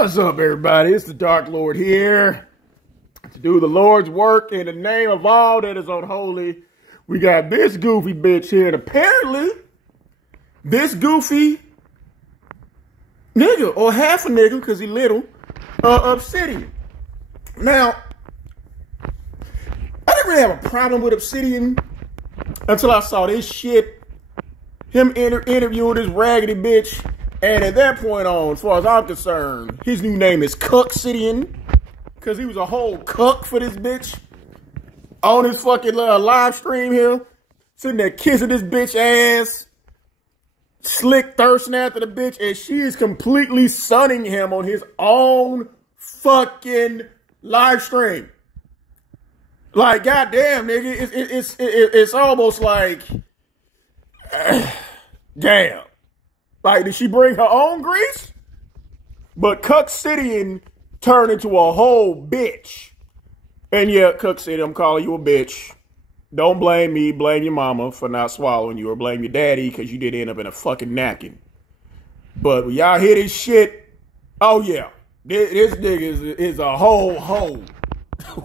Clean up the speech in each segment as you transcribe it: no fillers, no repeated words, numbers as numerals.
What's up, everybody? It's the Dark Lord here to do the Lord's work in the name of all that is unholy. We got this goofy bitch here, and apparently this goofy nigga, or half a nigga, because he little, Obsidian. Now, I didn't really have a problem with Obsidian until I saw this shit, him interviewing this raggedy bitch. And at that point on, as far as I'm concerned, his new name is Cuck-Obsidian, because he was a whole cuck for this bitch on his fucking live stream here, sitting there kissing this bitch ass, slick thirsting after the bitch, and she is completely sunning him on his own fucking live stream. Like, goddamn, nigga, it's almost like, damn. Like, did she bring her own grease? But Cuck-Obsidian turned into a whole bitch. And yeah, Cuck-Obsidian, I'm calling you a bitch. Don't blame me, blame your mama for not swallowing you, or blame your daddy because you did end up in a fucking napkin. But when y'all hear this shit, oh yeah, this nigga is a whole hoe.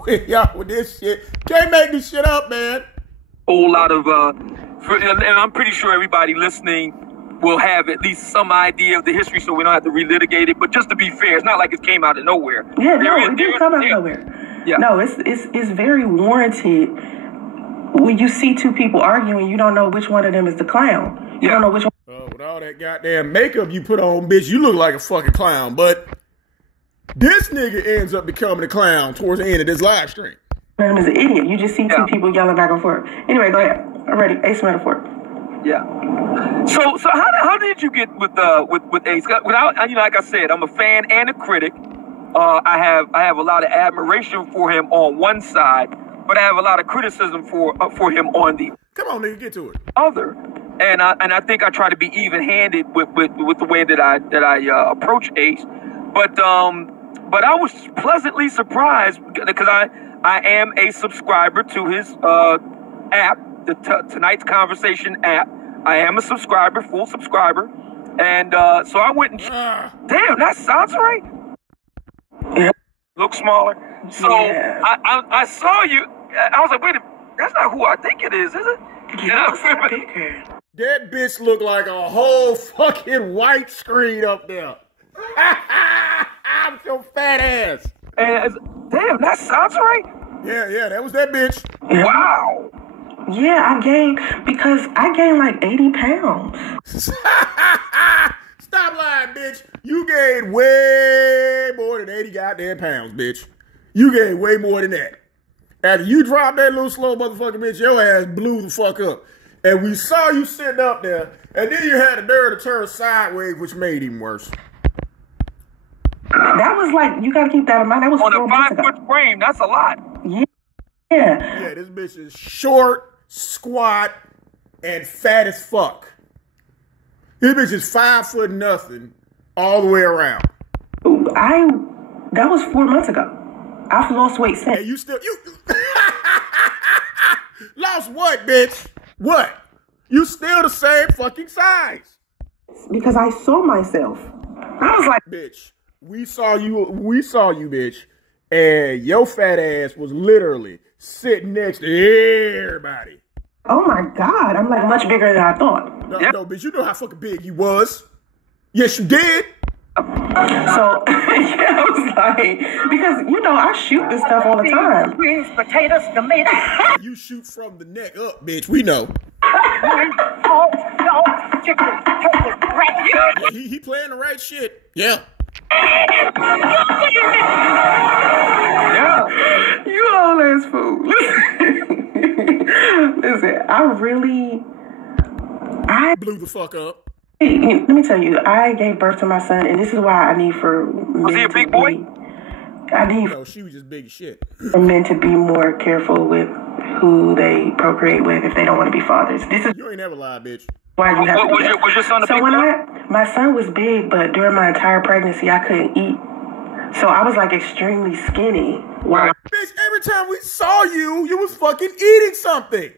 Y'all with this shit. Can't make this shit up, man. Whole lot of, and I'm pretty sure everybody listening will have at least some idea of the history, so we don't have to relitigate it. But just to be fair, it's not like it came out of nowhere. Yeah, no, it didn't come out of nowhere. Yeah. No, it's very warranted. When you see two people arguing, you don't know which one of them is the clown. You don't know which one. With all that goddamn makeup you put on, bitch, you look like a fucking clown. But this nigga ends up becoming a clown towards the end of this live stream. One is an idiot. You just see two people yelling back and forth. Anyway, go ahead. I'm ready. Ace metaphor. Yeah. So how did you get with Ace? Without, like I said, I'm a fan and a critic. I have a lot of admiration for him on one side, but I have a lot of criticism for him on the. Come on, nigga, get to it. Other, and I think I try to be even-handed with the way that I approach Ace, but I was pleasantly surprised because I am a subscriber to his app. The Tonight's Conversation app. I am a subscriber, full subscriber. And so I went and... Damn, that's Soncerae? Yeah. Look smaller. So yeah. I saw you. I was like, wait a minute. That's not who I think it is it? Yeah, that bitch looked like a whole fucking white screen up there. I'm your fat ass. Damn, that's Soncerae? Yeah, that was that bitch. Wow. Yeah, I gained like 80 pounds. Stop lying, bitch. You gained way more than 80 goddamn pounds, bitch. You gained way more than that. After you dropped that little slow motherfucking bitch, your ass blew the fuck up. And we saw you sitting up there, and then you had the nerve to turn sideways, which made it even worse. That was like, you gotta keep that in mind. That was on a 5-foot frame. That's a lot. Yeah, this bitch is short, squat, and fat as fuck. This bitch is 5 foot nothing all the way around. That was 4 months ago. I've lost weight since. And you lost what, bitch? What? You still the same fucking size. Because I saw myself. I was like, bitch, we saw you, bitch. And your fat ass was literally sitting next to everybody. Oh my God, I'm like much bigger than I thought. No, bitch, you know how fucking big you was. Yes, you did. So, yeah, I was like, because, I shoot this stuff all the time. Greens, potatoes, tomatoes. You shoot from the neck up, bitch, we know. Chicken, turkey, rat. Yeah, he playing the right shit. Yeah. Yeah. You all ass fool. Listen, I blew the fuck up. Let me tell you, I gave birth to my son, and this is why I need for men. Was he a big boy? She was just big as shit. For men to be more careful with who they procreate with if they don't want to be fathers. You ain't never lied, bitch. Why you have was your son a big boy? My son was big, but during my entire pregnancy, I couldn't eat. So I was like extremely skinny. Wow. Bitch, every time we saw you, you was fucking eating something.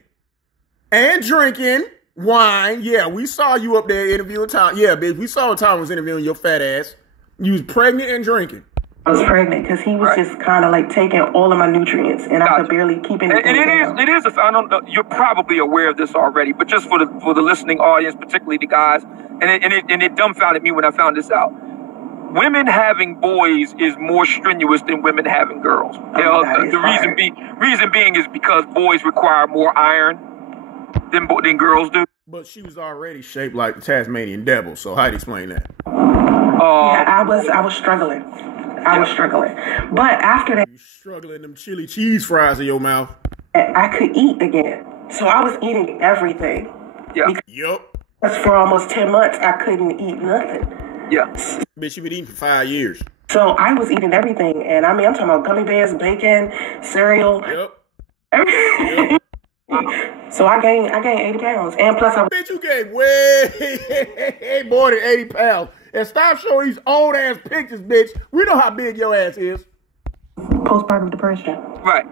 And drinking wine. Yeah, we saw you up there interviewing Tom. Yeah, bitch, we saw Tom was interviewing your fat ass. You was pregnant and drinking. I was pregnant because he was just kind of like taking all of my nutrients, and I could barely keep anything down. It is. I don't know. You're probably aware of this already, but just for the listening audience, particularly the guys, and it dumbfounded me when I found this out. Women having boys is more strenuous than women having girls. The reason being is because boys require more iron than girls do. But she was already shaped like the Tasmanian devil, so how'd you explain that? I was struggling. I was struggling. But after that, you struggling them chili cheese fries in your mouth. I could eat again. So I was eating everything. Yeah. Because for almost 10 months, I couldn't eat nothing. Yeah. Bitch, you been eating for 5 years. So I was eating everything. And I mean, I'm talking about gummy bears, bacon, cereal. Everything. So I gained 80 pounds. And plus Bitch, you gained way more than 80 pounds. And stop showing these old ass pictures, bitch. We know how big your ass is. Postpartum depression. Right.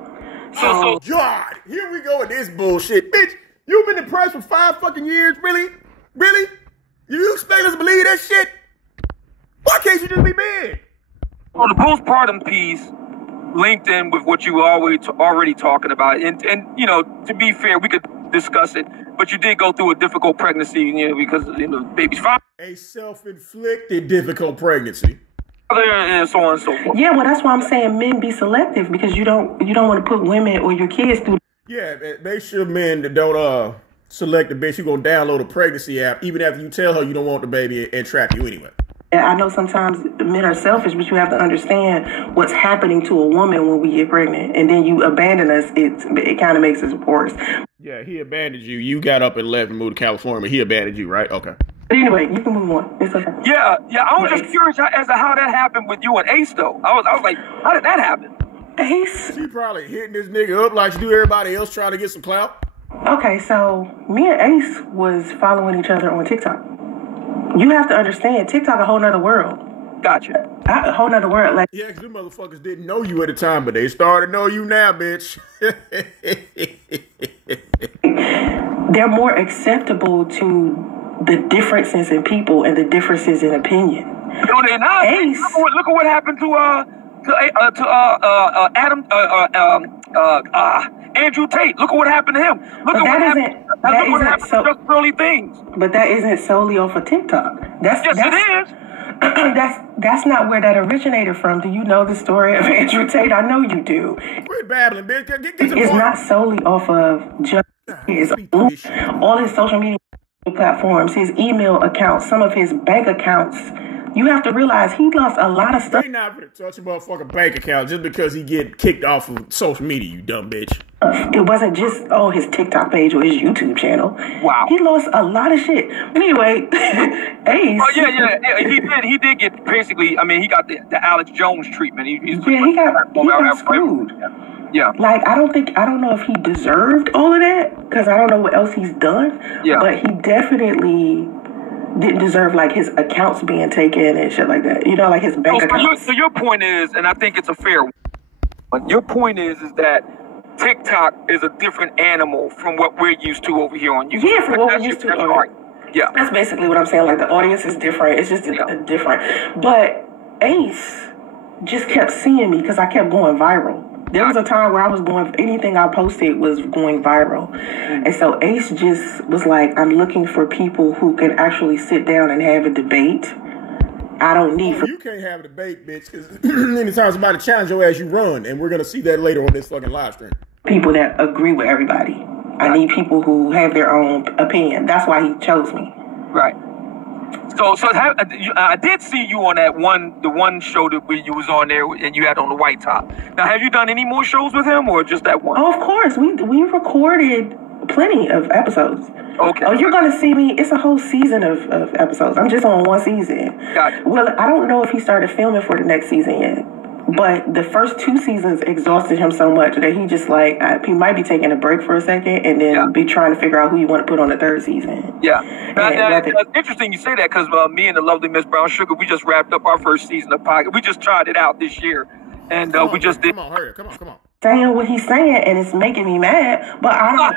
So God, here we go with this bullshit. Bitch, you've been depressed for 5 fucking years? Really? Really? You expect us to believe that shit? Why can't you just be big? Well, the postpartum piece linked in with what you were already talking about. And you know, to be fair, we could discuss it, but you did go through a difficult pregnancy, you know, because, you know, baby's fine. A self-inflicted difficult pregnancy. And so on and so forth. Yeah, well, that's why I'm saying men be selective, because you don't want to put women or your kids through. Yeah, they sure men that don't select the bitch who gonna download a pregnancy app even after you tell her you don't want the baby and trap you anyway. I know sometimes men are selfish, but you have to understand what's happening to a woman when we get pregnant, and then you abandon us. It kind of makes us worse. Yeah, he abandoned you. You got up and left and moved to California. He abandoned you, right? Okay. But anyway, you can move on. It's okay. Yeah. I was just curious as to how that happened with you and Ace, though. I was like, how did that happen? Ace? She probably hitting this nigga up like she do everybody else trying to get some clout. Okay, so me and Ace was following each other on TikTok. You have to understand, TikTok a whole nother world. Gotcha. A whole nother world. Like, yeah, because them motherfuckers didn't know you at the time, but they started to know you now, bitch. They're more acceptable to the differences in people and the differences in opinion. No, they're not. Ace. Look at what happened to Andrew Tate. Look at what happened to him. Look at what happened to just early things. But that isn't solely off of TikTok. Yes, it is. That's not where that originated from. Do you know the story of Andrew Tate? I know you do. Quit babbling, bitch. Get it's not solely off of just all his social media platforms, his email accounts, some of his bank accounts. You have to realize he lost a lot of stuff. They not gonna touch a motherfucking bank account just because he get kicked off of social media, you dumb bitch. It wasn't just his TikTok page or his YouTube channel. Wow. He lost a lot of shit. Anyway, Ace. Oh yeah. He did get basically. I mean, he got the Alex Jones treatment. He got screwed. Yeah. Like, I don't know if he deserved all of that, because I don't know what else he's done. Yeah. But he definitely didn't deserve, like, his accounts being taken and shit like that. You know, like his bank accounts. So your point is, and I think it's a fair one, but your point is that TikTok is a different animal from what we're used to over here on YouTube. Yeah, from what we're used to. Yeah. That's basically what I'm saying. Like, the audience is different. It's just different. But Ace just kept seeing me because I kept going viral. There was a time where anything I posted was going viral. And so Ace just was like, I'm looking for people who can actually sit down and have a debate. I don't need You can't have a debate, bitch, because anytime somebody challenge your ass, you run. And we're going to see that later on this fucking live stream. People that agree with everybody. I need people who have their own opinion. That's why he chose me. Right. So I did see you on the one show that you was on there and you had on the white top. Now, have you done any more shows with him or just that one? Oh, of course. We recorded plenty of episodes. Okay. Oh, you're going to see me. It's a whole season of episodes. I'm just on one season. Gotcha. Well, I don't know if he started filming for the next season yet. But the first 2 seasons exhausted him so much that he just he might be taking a break for a second and then be trying to figure out who you want to put on the 3rd season. Yeah. It's interesting you say that because me and the lovely Miss Brown Sugar, we just wrapped up our first season of Pocket. We just tried it out this year. And we just did. Come on, hurry. Come on. Saying what he's saying and it's making me mad, but I don't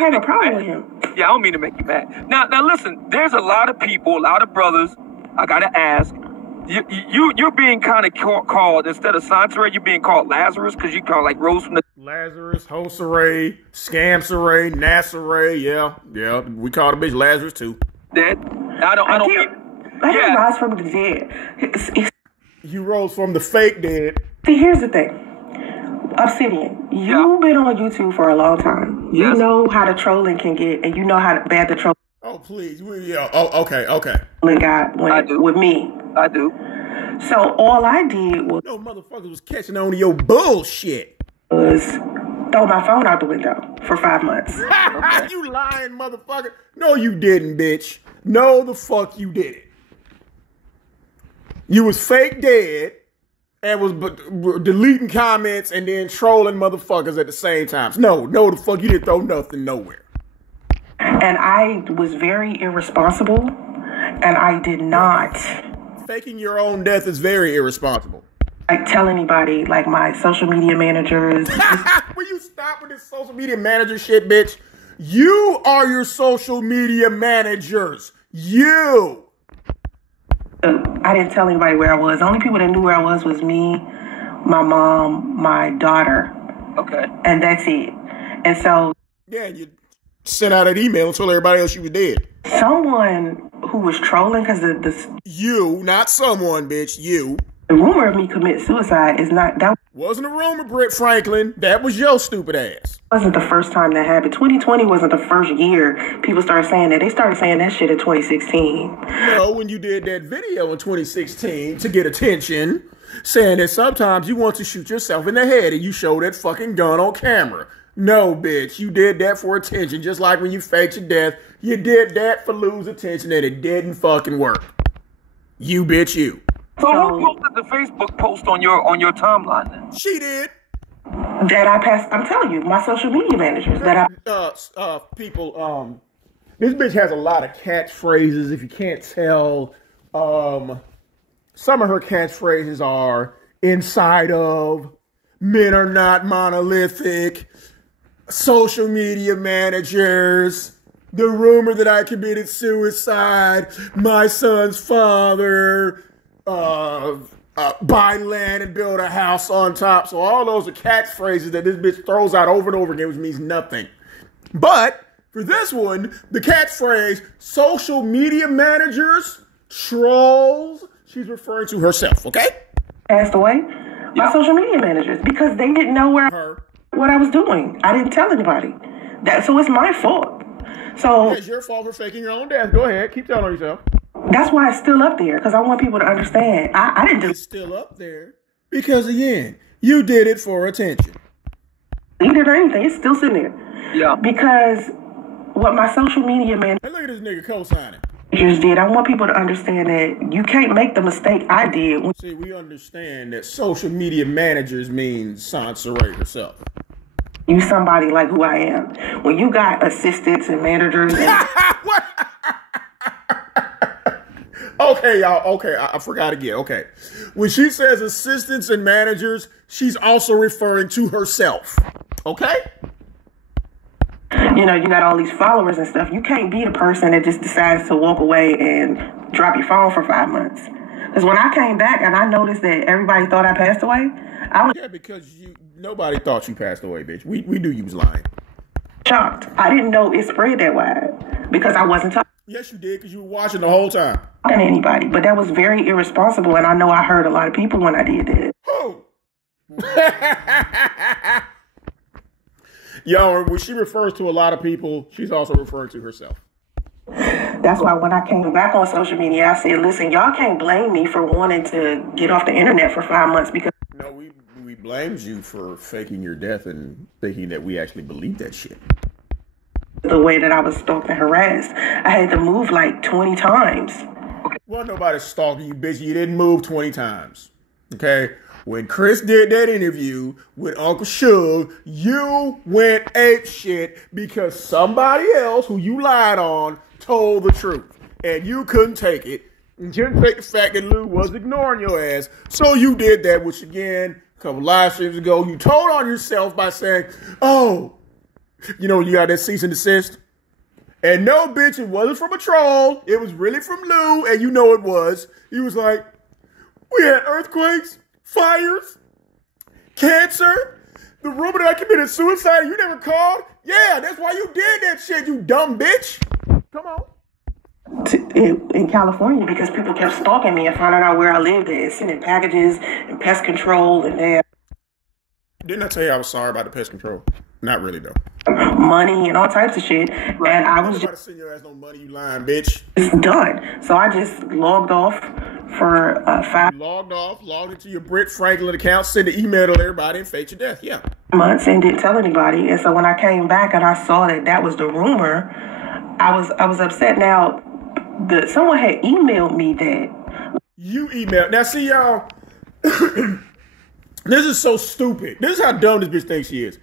have a problem with him. Yeah, I don't mean to make you mad. Now listen, there's a lot of people, a lot of brothers I gotta ask. You're being kind of called, instead of Soncerae, you're being called Lazarus, because you call like Rose from the Lazarus, Soncerae, Scamcerae, Nasserae. Yeah, we call the bitch Lazarus too. dead. I don't. I didn't rise from the dead. You rose from the fake dead. See, here's the thing. Obsidian, you've been on YouTube for a long time. You know how the trolling can get, and you know how bad the trolling. Oh, please. Okay. Got with me. I do. So all I did was... No motherfuckers was catching on to your bullshit. Was throw my phone out the window for 5 months. You lying motherfucker. No, you didn't, bitch. No, the fuck you didn't. You was fake dead and was deleting comments and then trolling motherfuckers at the same time. No, the fuck you didn't throw nothing nowhere. And I was very irresponsible, and I did not. Faking your own death is very irresponsible. Like tell anybody, like my social media managers. Will you stop with this social media manager shit, bitch? You are your social media managers. You. I didn't tell anybody where I was. The only people that knew where I was me, my mom, my daughter. Okay. And that's it. And so... Yeah, you sent out an email and told everybody else you were dead. Someone who was trolling, because You, not someone, bitch. You. The rumor of me commit suicide is not... That wasn't a rumor, Britt Franklin. That was your stupid ass. Wasn't the first time that happened. 2020 wasn't the first year people started saying that. They started saying that shit in 2016. No, when you did that video in 2016 to get attention, saying that sometimes you want to shoot yourself in the head and you show that fucking gun on camera. No, bitch, you did that for attention, just like when you faked your death. You did that for lose attention and it didn't fucking work. You, bitch, you. So who posted the Facebook post on your timeline then? She did. That I passed. I'm telling you, my social media managers that I people. This bitch has a lot of catchphrases. If you can't tell, some of her catchphrases are inside of, men are not monolithic, social media managers, the rumor that I committed suicide, my son's father, buy land and build a house on top. So all those are catchphrases that this bitch throws out over and over again, which means nothing. But for this one, the catchphrase, social media managers, trolls, she's referring to herself, okay? Passed away. My social media managers, because they didn't know what I was doing. I didn't tell anybody. So it's my fault. So it's your fault for faking your own death. Go ahead, keep telling yourself. That's why it's still up there, because I want people to understand. I didn't do it's still up there because, again, you did it for attention. You did or anything. It's still sitting there. Yeah. Because what my social media Hey, look at this nigga co-signing. managers did, I want people to understand that you can't make the mistake I did. See, we understand that social media managers means Soncerae herself. You somebody like who I am. When you got assistants and managers and... What? Okay, y'all. Okay, I forgot again. Okay. When she says assistants and managers, she's also referring to herself. Okay? You know, you got all these followers and stuff. You can't be the person that just decides to walk away and drop your phone for 5 months. Because when I came back and I noticed that everybody thought I passed away, I was... Yeah, because nobody thought you passed away, bitch. We knew you was lying. Shocked. I didn't know it spread that wide because I wasn't talking. Yes, you did, because you were watching the whole time. To anybody, but that was very irresponsible, and I know I hurt a lot of people when I did that. Who? Yo, when she refers to a lot of people, she's also referring to herself. That's why when I came back on social media, I said, listen, y'all can't blame me for wanting to get off the internet for 5 months because... No, we blamed you for faking your death and thinking that we actually believed that shit. The way that I was stalked and harassed, I had to move like 20 times. Well, nobody's stalking you, bitch. You didn't move 20 times. Okay? When Chris did that interview with Uncle Suge, you went ape shit because somebody else who you lied on told the truth. And you couldn't take it. And couldn't take the fact that Lou was ignoring your ass. So you did that, which again, a couple live streams ago, you told on yourself by saying, oh, you know, you got that cease and desist. And no, bitch, it wasn't from a troll. It was really from Lou, and you know it was. He was like, we had earthquakes, fires, cancer, the rumor that I committed suicide, you never called? Yeah, that's why you did that shit, you dumb bitch. Come on. In California, because people kept stalking me and finding out where I lived at, sending packages and pest control and that. Didn't I tell you I was sorry about the pest control? Not really, though. Money and all types of shit. And I was just send your ass no money, you lying bitch. It's done. So I just logged off for 5 logged into your Britt Franklin account, sent an email to everybody and faked your death. Yeah. Months and didn't tell anybody. And so when I came back and I saw that that was the rumor, I was upset. Now, someone had emailed me that. You emailed. Now, see, y'all, this is so stupid. This is how dumb this bitch thinks she is.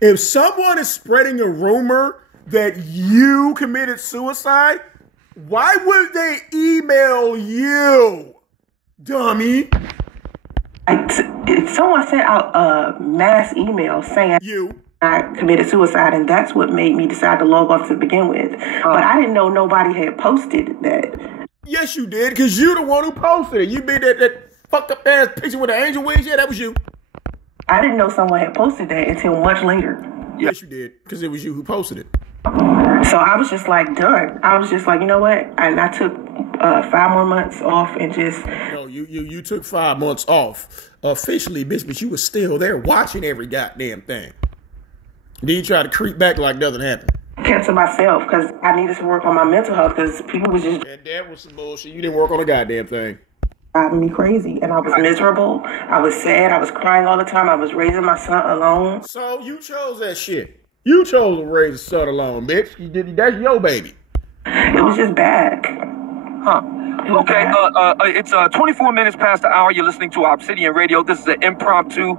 If someone is spreading a rumor that you committed suicide, why would they email you, dummy? Someone sent out a mass email saying I committed suicide, and that's what made me decide to log off to begin with. But I didn't know nobody had posted that. Yes, you did, because you're the one who posted it. You made that fucked up ass picture with the angel wings. Yeah, that was you. I didn't know someone had posted that until much later. Yes, you did, because it was you who posted it. So I was just like, done. I was just like, you know what? And I took 5 more months off and just... No, you took 5 months off officially, bitch, but you were still there watching every goddamn thing. Then you tried to creep back like nothing happened. Kept to myself because I needed to work on my mental health because people was just... And that was some bullshit. You didn't work on a goddamn thing. Driving me crazy, and I was miserable. I was sad. I was crying all the time. I was raising my son alone. So you chose that shit. You chose to raise a son alone, bitch. You did. That's your baby. It was just bad. Huh. Okay. It's 24 minutes past the hour. You're listening to Obsidian Radio. This is an impromptu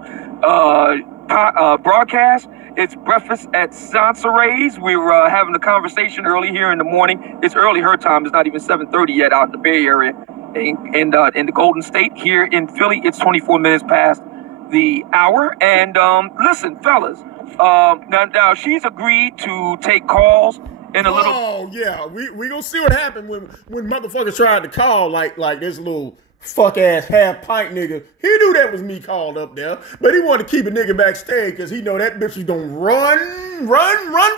broadcast. It's breakfast at Soncerae's. We were having a conversation early here in the morning. It's early her time. It's not even 7:30 yet out in the Bay Area. In the Golden State here in Philly, it's 24 minutes past the hour. And listen, fellas, now she's agreed to take calls in a little. Oh yeah, we gonna see what happened when motherfuckers tried to call like this little fuck ass half pint nigga. He knew that was me called up there, but he wanted to keep a nigga backstage because he know that bitch was gonna run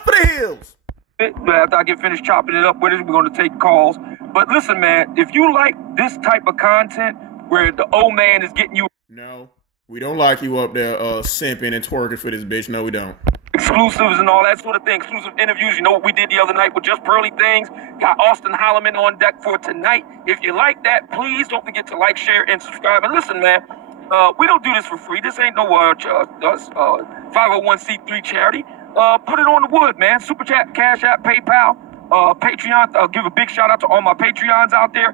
for the hills. After I get finished chopping it up with it, we're going to take calls. But listen, man, if you like this type of content where the old man is getting you... No, we don't like you up there simping and twerking for this bitch. No, we don't. Exclusives and all that sort of thing. Exclusive interviews. You know what we did the other night with Just Pearly Things? Got Austin Holloman on deck for tonight. If you like that, please don't forget to like, share, and subscribe. And listen, man, we don't do this for free. This ain't no 501c3 charity. Put it on the wood, man. Super Chat, Cash App, PayPal, Patreon. I'll give a big shout out to all my Patreons out there.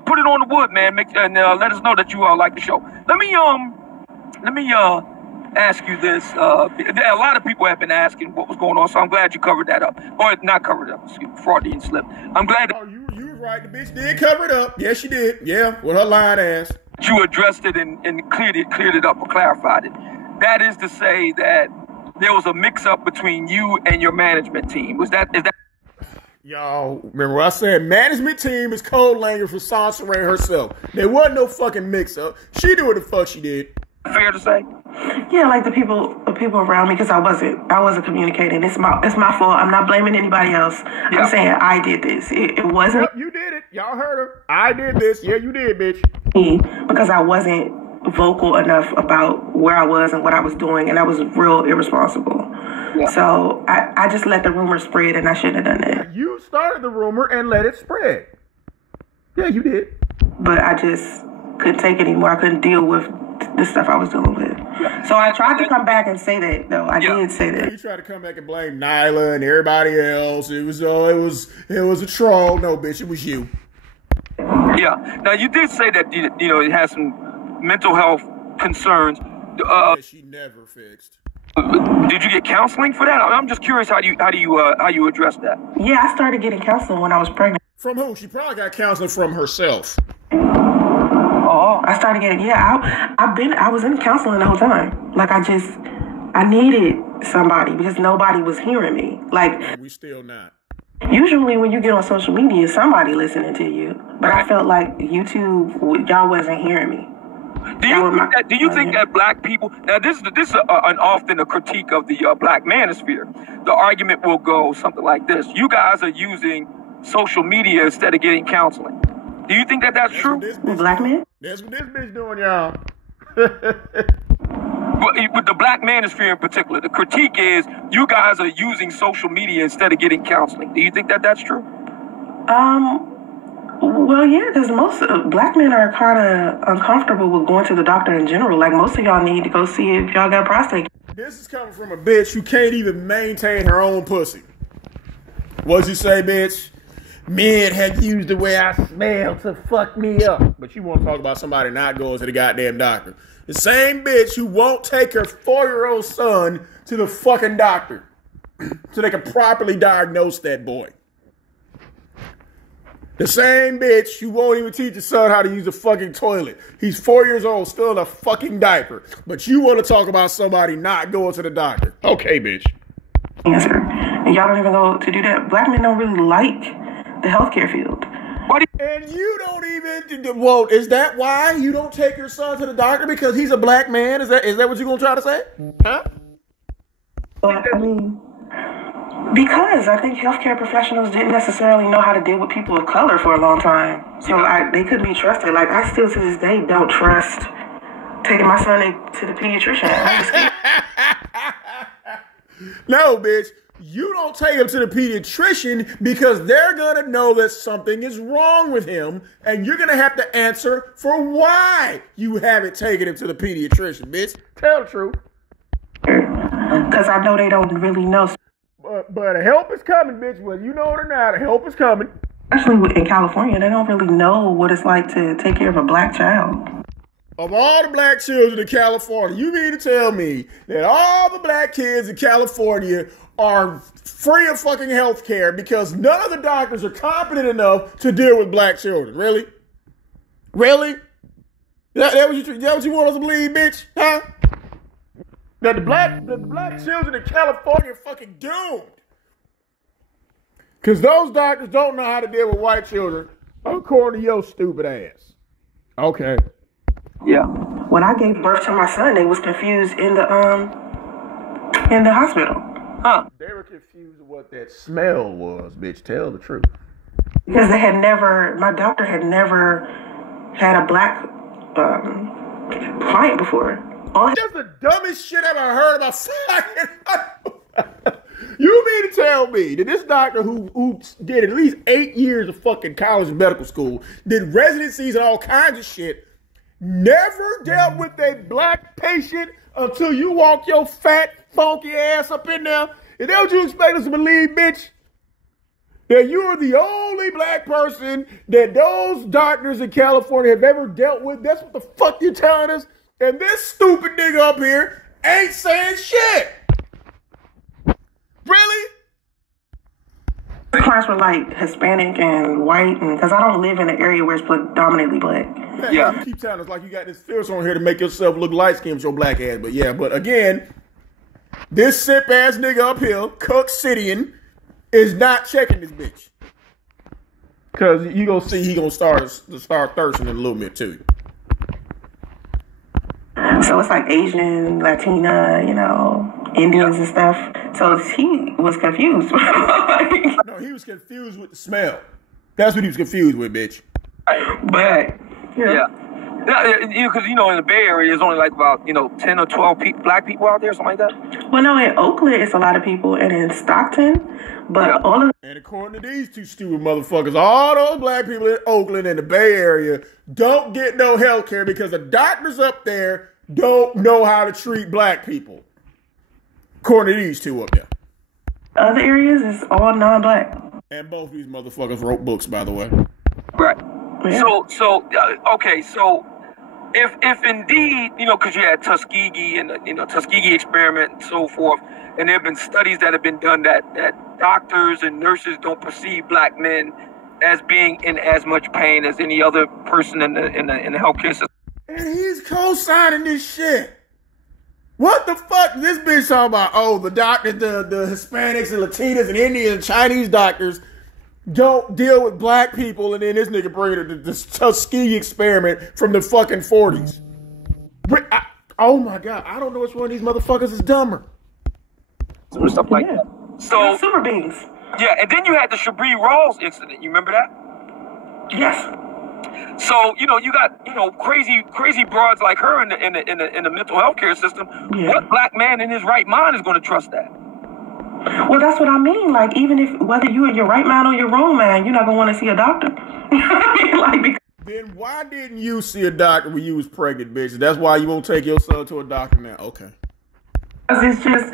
Put it on the wood, man. And let us know that you like the show. Let me ask you this. A lot of people have been asking what was going on, so I'm glad you covered that up. Or not covered up. Excuse me, Freudian slip. I'm glad. Oh, you were right. The bitch did cover it up. Yes, she did. Yeah, with her lying ass. You addressed it and cleared it up or clarified it. That is to say that there was a mix-up between you and your management team. Is that? Y'all, remember what I said? Management team is code language for Soncerae herself. There wasn't no fucking mix-up. She did what the fuck she did. Fair to say? Yeah, like the people around me, because I wasn't communicating. It's my fault. I'm not blaming anybody else. Yeah. I'm saying I did this. It wasn't. Yep, you did it. Y'all heard her. I did this. Yeah, you did, bitch. Because I wasn't vocal enough about where I was and what I was doing, and I was real irresponsible. Yeah. So I just let the rumor spread, and I shouldn't have done that. You started the rumor and let it spread. Yeah, you did. But I just couldn't take it anymore. I couldn't deal with the stuff I was dealing with. Yeah. So I tried to come back and say that, though. I did say that. You tried to come back and blame Nyla and everybody else. It was a troll. No, bitch, it was you. Yeah. Now you did say that it has some mental health concerns. That she never fixed. Did you get counseling for that? I'm just curious how you address that. Yeah, I started getting counseling when I was pregnant. From who? She probably got counseling from herself. Oh, I started getting I was in counseling the whole time. Like I needed somebody because nobody was hearing me. Like we still not. Usually when you get on social media, somebody listening to you. But I felt like YouTube, y'all wasn't hearing me. Do you think that black people, now this is often a critique of the black manosphere. The argument will go something like this. You guys are using social media instead of getting counseling. Do you think that that's true? The black man? That's what this bitch doing, y'all. With the black manosphere in particular, the critique is you guys are using social media instead of getting counseling. Do you think that that's true? Well, yeah, because most black men are kind of uncomfortable with going to the doctor in general. Like, most of y'all need to go see if y'all got prostate. This is coming from a bitch who can't even maintain her own pussy. What'd you say, bitch? Men have used the way I smell to fuck me up. But you want to talk about somebody not going to the goddamn doctor. The same bitch who won't take her 4-year-old son to the fucking doctor so they can properly diagnose that boy. The same bitch who won't even teach his son how to use a fucking toilet. He's 4 years old, still in a fucking diaper. But you want to talk about somebody not going to the doctor. Okay, bitch. Answer. And y'all don't even go to do that. Black men don't really like the healthcare field. And you don't even, well, is that why you don't take your son to the doctor? Because he's a black man? Is that what you're going to try to say? Huh? But, I mean, because I think healthcare professionals didn't necessarily know how to deal with people of color for a long time. So they couldn't be trusted. Like, I still to this day don't trust taking my son to the pediatrician. No, bitch. You don't take him to the pediatrician because they're going to know that something is wrong with him, and you're going to have to answer for why you haven't taken him to the pediatrician, bitch. Tell the truth. Because I know they don't really know. But help is coming, bitch. Whether you know it or not, help is coming. Especially in California, they don't really know what it's like to take care of a black child. Of all the black children in California, you mean to tell me that all the black kids in California are free of fucking health care because none of the doctors are competent enough to deal with black children? Really? Really? That what you want us to believe, bitch? Huh? That the black children in California are fucking doomed. Because those doctors don't know how to deal with white children, according to your stupid ass. Okay. Yeah. When I gave birth to my son, they was confused in the hospital. Huh. They were confused with what that smell was, bitch. Tell the truth. Because my doctor had never had a black client before. That's the dumbest shit I've ever heard about fucking. You mean to tell me that this doctor who did at least 8 years of fucking college and medical school, did residencies and all kinds of shit, never dealt with a black patient until you walk your fat, funky ass up in there? Is that what you expect us to believe, bitch? That you are the only black person that those doctors in California have ever dealt with? That's what the fuck you telling us? And this stupid nigga up here ain't saying shit. Really? Clients were like Hispanic and white, and because I don't live in an area where it's predominantly black. Yeah. You keep telling us like you got this filter on here to make yourself look light-skinned with your black ass. But yeah, but again, this simp-ass nigga up here, Cuck Obsidian, is not checking this bitch. Because you gonna see he gonna start thirsting in a little bit too. So it's like Asian, Latina, Indians and stuff. So he was confused. No, he was confused with the smell. That's what he was confused with, bitch. But, Yeah, because in the Bay Area, there's only like about 10 or 12 black people out there, something like that. Well, no, in Oakland, it's a lot of people, and in Stockton, but all of. And according to these two stupid motherfuckers, all those black people in Oakland and the Bay Area don't get no health care because the doctors up there don't know how to treat black people. According to these two up there. Other areas is all non-black. And both of these motherfuckers wrote books, by the way. Right. Yeah. Okay, so if indeed, because you had Tuskegee and the Tuskegee experiment and so forth, and there have been studies that have been done that doctors and nurses don't perceive black men as being in as much pain as any other person in the healthcare system. And he's co-signing this shit. What the fuck? This bitch talking about, the doctors, the Hispanics and Latinas and Indians and Chinese doctors don't deal with black people, and then this nigga bring it to this Tuskegee experiment from the fucking 40s. Oh my God, I don't know which one of these motherfuckers is dumber. Stuff like that. So super beans. Yeah, and then you had the Shabri Rawls incident. You remember that? Yes. So you got crazy broads like her in the mental health care system. Yeah. What black man in his right mind is going to trust that? Well, that's what I mean. Like, even if whether you're in your right mind or your wrong mind, you're not gonna want to see a doctor. Then why didn't you see a doctor when you was pregnant, bitch? That's why you won't take your son to a doctor now. Okay. It's just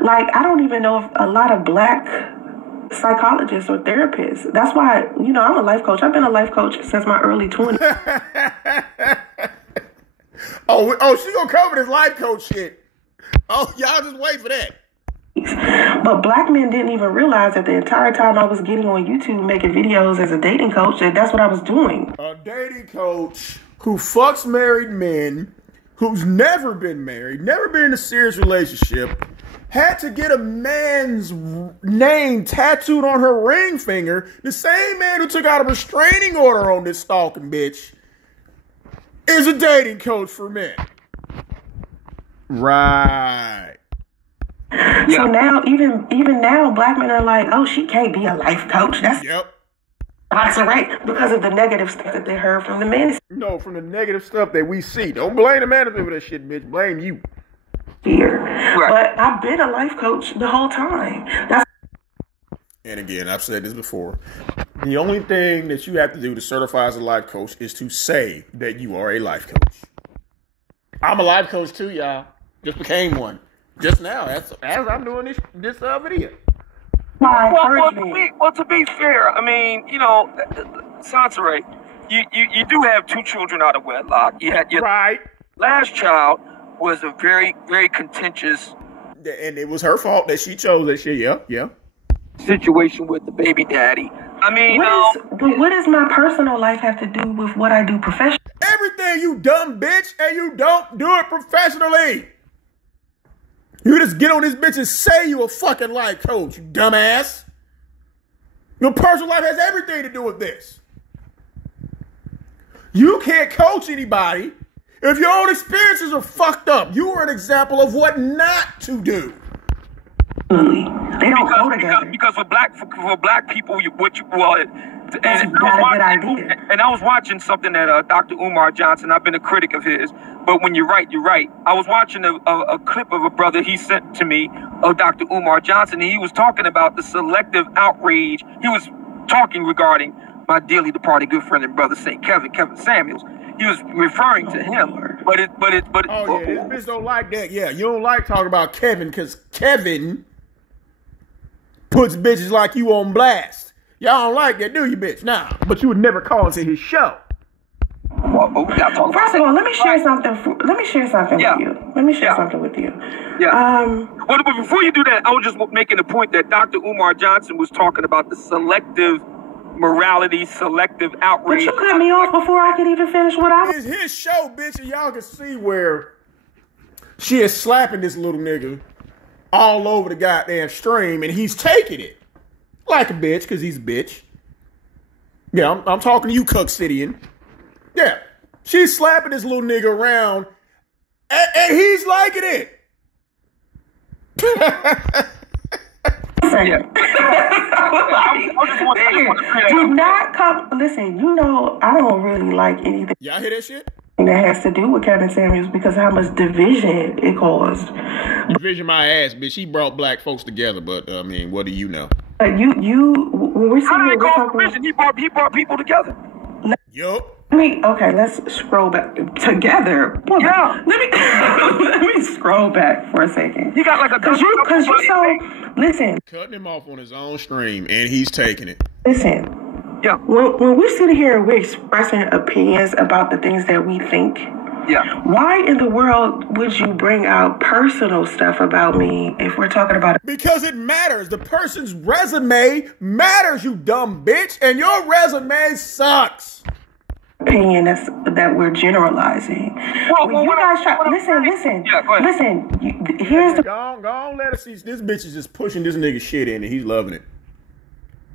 like I don't even know if a lot of black psychologists or therapists. That's why I'm a life coach. I've been a life coach since my early 20s. oh, she gonna cover this life coach shit. Oh, y'all just wait for that. But black men didn't even realize that the entire time I was getting on YouTube making videos as a dating coach, that's what I was doing. A dating coach who fucks married men, who's never been married, never been in a serious relationship, had to get a man's name tattooed on her ring finger. The same man who took out a restraining order on this stalking bitch is a dating coach for men. Right. Yeah. So now, even now, black men are like, oh, she can't be a life coach. That's Soncerae because of the negative stuff that they heard from the men. No, from the negative stuff that we see. Don't blame the management for that shit, bitch. Blame you. Here, right. But I've been a life coach the whole time. And again, I've said this before. The only thing that you have to do to certify as a life coach is to say that you are a life coach. I'm a life coach too, y'all. Just became one. Just now, as I'm doing this video. Well, to be fair, I mean, Soncerae, you do have 2 children out of wedlock. You had your last child was a very, very contentious, and it was her fault that she chose that shit. Yeah. Situation with the baby daddy. I mean, what does my personal life have to do with what I do professionally? Everything, you dumb bitch, and you don't do it professionally. You just get on this bitch and say you a fucking life coach, you dumbass. Your personal life has everything to do with this. You can't coach anybody if your own experiences are fucked up. You are an example of what not to do. They don't go together. Because for black people, that's not a good idea. And I was watching something that Dr. Umar Johnson, I've been a critic of his, but when you're right, you're right. I was watching a clip of a brother he sent to me of Dr. Umar Johnson, and he was talking about the selective outrage. He was talking regarding my dearly departed good friend and brother St. Kevin Samuels. He was referring to him, but this bitch don't like that. Yeah, you don't like talking about Kevin because Kevin puts bitches like you on blast. Y'all don't like that, do you, bitch? Nah, but you would never call into his show. First of all, let me share something with you. Let me share something with you. Yeah. Well, but before you do that, I was just making the point that Dr. Umar Johnson was talking about the selective morality, selective outrage. But you cut me off before I could even finish what I was. It's his show, bitch, and y'all can see where she is slapping this little nigga all over the goddamn stream, and he's taking it like a bitch, because he's a bitch. Yeah, I'm talking to you, Cuck. Yeah, she's slapping this little nigga around, and he's liking it. Do not come. Listen, I don't really like anything. Y'all hear that shit? That has to do with Kevin Samuels because of how much division it caused. Division my ass, bitch. He brought black folks together, but I mean, what do you know? When we're how did it cause division? He brought people together. Yup. Let's scroll back together. Yeah. Let me scroll back for a second. You got like a listen. Cutting him off on his own stream, and he's taking it. Listen. Yeah. When we're sitting here and we're expressing opinions about the things that we think. Yeah. Why in the world would you bring out personal stuff about me if we're talking about it? Because it matters. The person's resume matters, you dumb bitch, and your resume sucks. Opinion that we're generalizing. Listen. Yeah, go ahead. Listen. Here's the. Go on, let us see. This bitch is just pushing this nigga shit in, and he's loving it.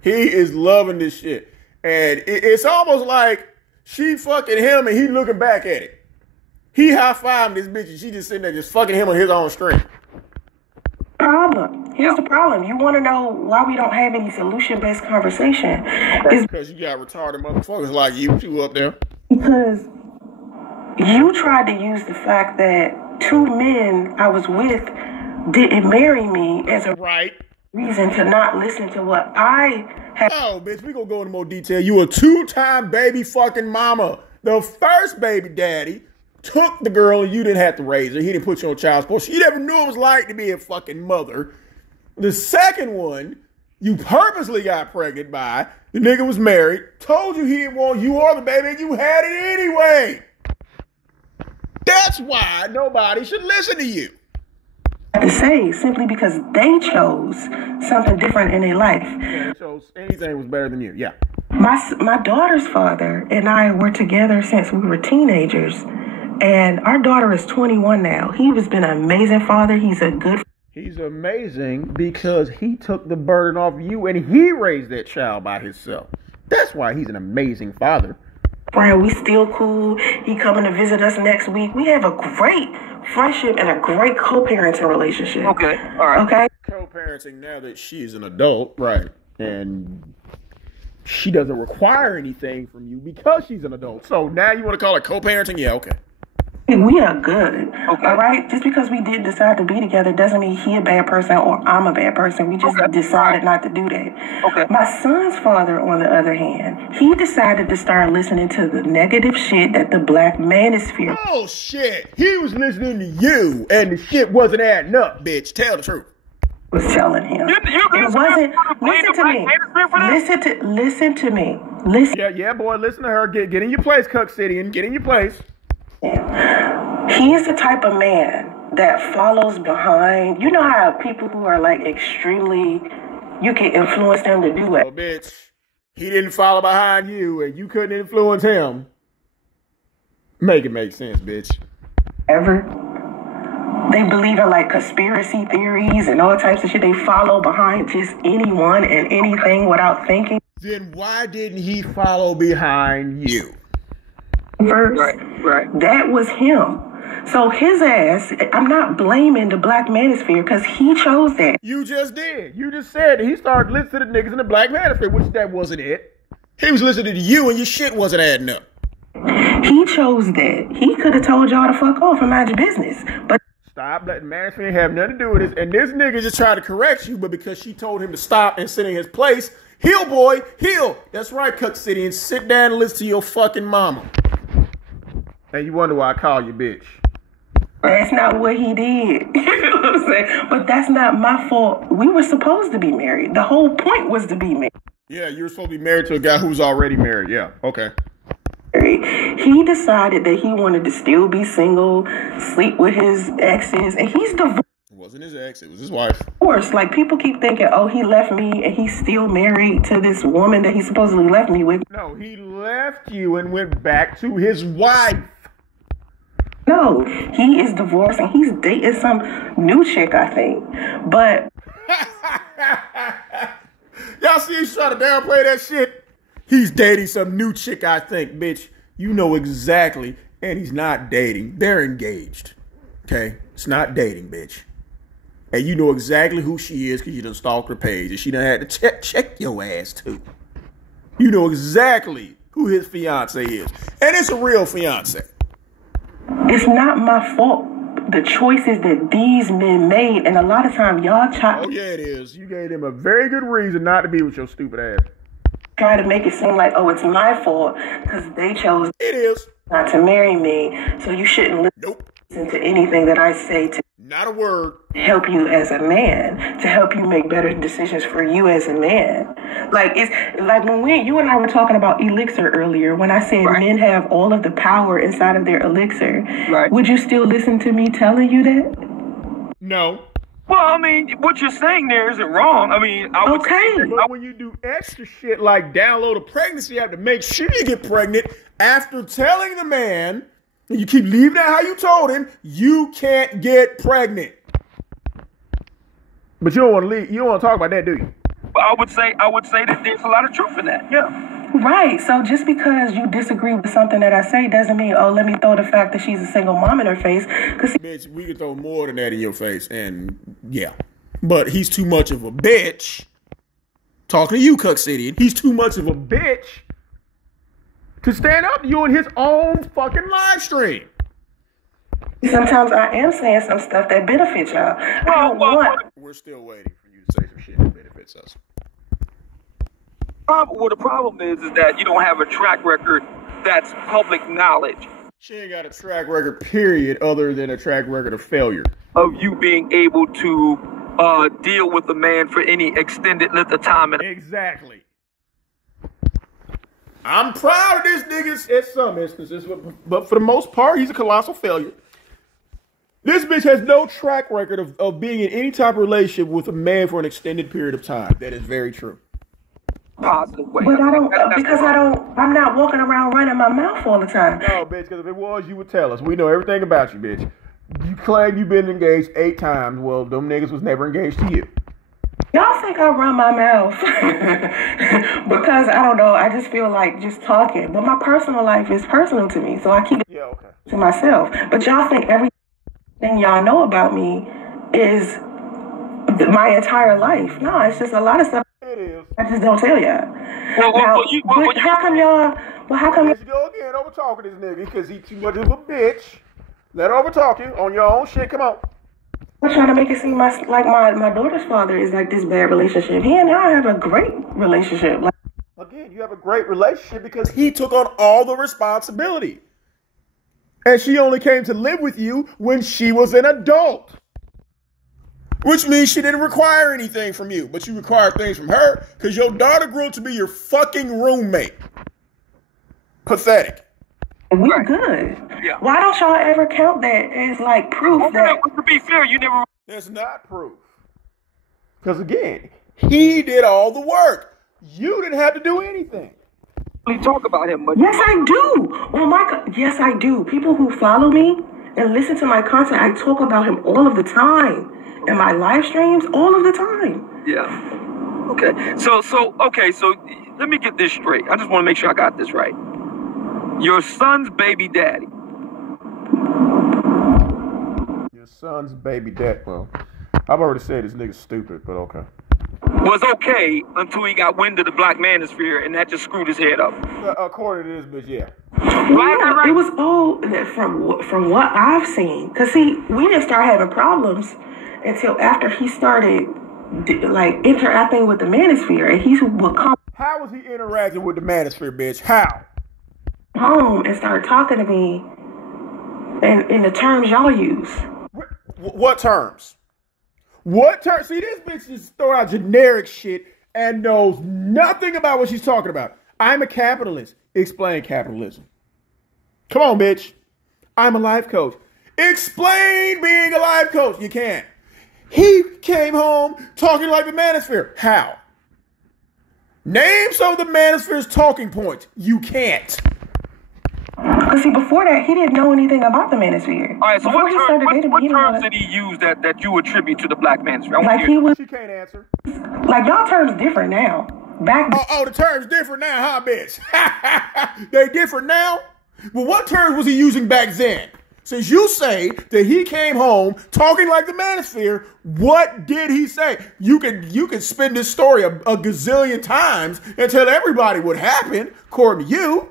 He is loving this shit. And it's almost like she fucking him and he looking back at it. He high-fiving this bitch and she just sitting there just fucking him on his own string. Here's the problem. You want to know why we don't have any solution-based conversation? It's because you got retarded motherfuckers like you two up there. Because you tried to use the fact that 2 men I was with didn't marry me as a reason to not listen to what I had. Oh, bitch, we gonna go into more detail. You a 2-time baby fucking mama. The first baby daddy took the girl and you didn't have to raise her. He didn't put you on child support. She never knew what it was like to be a fucking mother. The second one, you purposely got pregnant by. The nigga was married, told you he didn't want you or the baby, and you had it anyway. That's why nobody should listen to you. To say simply because they chose something different in their life. Yeah, they chose anything was better than you. Yeah. My daughter's father and I were together since we were teenagers, and our daughter is 21 now. He has been an amazing father. He's amazing because he took the burden off you and he raised that child by himself. That's why he's an amazing father. Friend, we still cool. He coming to visit us next week. We have a great friendship and a great co-parenting relationship. Okay, all right. Okay. Co-parenting now that she's an adult, right? And she doesn't require anything from you because she's an adult. So now you want to call it co-parenting? Yeah, okay. We are good. Okay. All right? Just because we did decide to be together doesn't mean he a bad person or I'm a bad person. We just decided not to do that. Okay. My son's father, on the other hand, he decided to start listening to the negative shit that the black manosphere. Oh, shit. He was listening to you and the shit wasn't adding up, bitch. Tell the truth. Was telling him. It wasn't. Listen to me. Listen. Yeah, boy. Listen to her. Get in your place, Cuck City. Get in your place. He's the type of man that follows behind. You know how people who are like extremely, you can influence them to do it. Well, bitch, he didn't follow behind you and you couldn't influence him. Make it make sense, bitch. Ever. They believe in like conspiracy theories and all types of shit. They follow behind just anyone and anything without thinking. Then why didn't he follow behind you? First, right. That was him. So his ass, I'm not blaming the black manosphere because he chose that. You just did. You just said that he started listening to niggas in the black manosphere, which that wasn't it. He was listening to you and your shit wasn't adding up. He chose that. He could have told y'all to fuck off and mind your business. But stop letting manosphere have nothing to do with this. And this nigga just tried to correct you, but because she told him to stop and sit in his place, heal, boy, heal. That's right, Cuck City, and sit down and listen to your fucking mama. And you wonder why I call you bitch. That's not what he did. You know what I'm saying? But that's not my fault. We were supposed to be married. The whole point was to be married. Yeah, you were supposed to be married to a guy who's already married. Yeah, okay. He decided that he wanted to still be single, sleep with his exes, and he's divorced. It wasn't his ex, it was his wife. Of course, like people keep thinking, oh, he left me and he's still married to this woman that he supposedly left me with. No, he left you and went back to his wife. No, he is divorced and he's dating some new chick, I think. But y'all see he's trying to downplay that shit? He's dating some new chick, I think, bitch. You know exactly. And he's not dating. They're engaged. Okay? It's not dating, bitch. And you know exactly who she is because you done stalked her page. And she done had to check your ass, too. You know exactly who his fiance is. And it's a real fiance. It's not my fault. The choices that these men made, and a lot of times y'all Oh, yeah, it is. You gave them a very good reason not to be with your stupid ass. Try to make it seem like, oh, it's my fault because they chose it is not to marry me, so you shouldn't listen to anything that I say to not a word help you as a man, to help you make better decisions for you as a man. Like it's like when you and I were talking about elixir earlier, when I said men have all of the power inside of their elixir, would you still listen to me telling you that? No. Well, I mean, what you're saying there isn't wrong. I mean, I would say but when you do extra shit like download a pregnancy app to make sure you get pregnant after telling the man, and you keep leaving out how you told him, you can't get pregnant. But you don't want to leave. You don't want to talk about that, do you? I would say that there's a lot of truth in that. Yeah. Right. So just because you disagree with something that I say doesn't mean, oh, let me throw the fact that she's a single mom in her face. Bitch, we can throw more than that in your face, and yeah. But he's too much of a bitch. Talking to you, Cuck City, he's too much of a bitch to stand up to you in his own fucking live stream. Sometimes I am saying some stuff that benefits y'all. We're still waiting for you to say some shit that benefits us. Well, the problem is that you don't have a track record that's public knowledge. She ain't got a track record, period, other than a track record of failure. Of you being able to deal with a man for any extended length of time. Exactly. I'm proud of this nigga at some instances, but for the most part, he's a colossal failure. This bitch has no track record of being in any type of relationship with a man for an extended period of time. That is very true. Positive way. But I'm not walking around running my mouth all the time. No, bitch, because if it was, you would tell us. We know everything about you, bitch. You claim you've been engaged 8 times. Well, them niggas was never engaged to you. Y'all think I run my mouth because I don't know. I just feel like just talking. But my personal life is personal to me, so I keep it to myself. But y'all think everything y'all know about me is my entire life. No, it's just a lot of stuff. It is. I just don't tell y'all. How come y'all? You go again over talking this nigga because he too much of a bitch. Let her over talk you on your own shit. Come on. I'm trying to make it seem like my daughter's father is like this bad relationship. He and I have a great relationship. Again, you have a great relationship because he took on all the responsibility. And she only came to live with you when she was an adult. Which means she didn't require anything from you, but you required things from her because your daughter grew up to be your fucking roommate. Pathetic. We're good. Yeah. Why don't y'all ever count that as like proof that? To be fair, you never. That's not proof. Because again, he did all the work. You didn't have to do anything. Talk about him much. Yes, I do. Yes, I do. People who follow me and listen to my content, I talk about him all of the time in my live streams, all of the time. Yeah. Okay. So let me get this straight. I just want to make sure I got this right. Your son's baby daddy. Your son's baby dad. Well, I've already said this nigga's stupid, but okay. Was okay until he got wind of the black manosphere, and that just screwed his head up. According to this bitch, yeah. Right. It was all from what I've seen. Because, see, we didn't start having problems until after he started, like, interacting with the manosphere. And he would come. How was he interacting with the manosphere, bitch? How? Home and start talking to me in the terms y'all use. What terms? What terms? See, this bitch just throw out generic shit and knows nothing about what she's talking about. I'm a capitalist. Explain capitalism. Come on, bitch. I'm a life coach. Explain being a life coach. You can't. He came home talking like the manosphere. How? Name some of the manosphere's talking points. You can't. Because see, before that, he didn't know anything about the manosphere. All right, so what terms did he use that you attribute to the black manosphere? Like she can't answer. Like y'all terms different now. The terms different now, huh, bitch? They different now? Well, what terms was he using back then? Since you say that he came home talking like the manosphere, what did he say? You can spin this story a gazillion times and tell everybody what happened, according to you.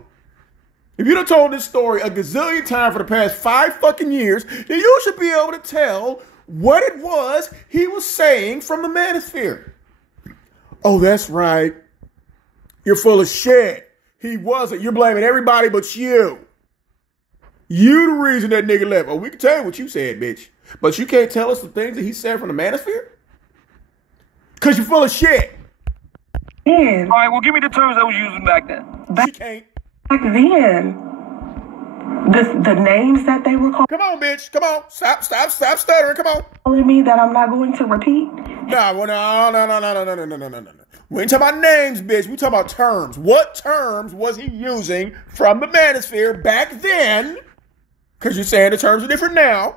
If you'd have told this story a gazillion times for the past 5 fucking years, then you should be able to tell what it was he was saying from the manosphere. Oh, that's right. You're full of shit. He wasn't. You're blaming everybody but you. You the reason that nigga left. Oh, we can tell you what you said, bitch. But you can't tell us the things that he said from the manosphere? Because you're full of shit. Man. All right, well, give me the terms I was using back then. She can't. Back then, the names that they were calling. Come on, bitch. Come on. Stop stuttering. Come on. Telling me that I'm not going to repeat. No. We ain't talking about names, bitch. We talking about terms. What terms was he using from the manosphere back then? Because you're saying the terms are different now.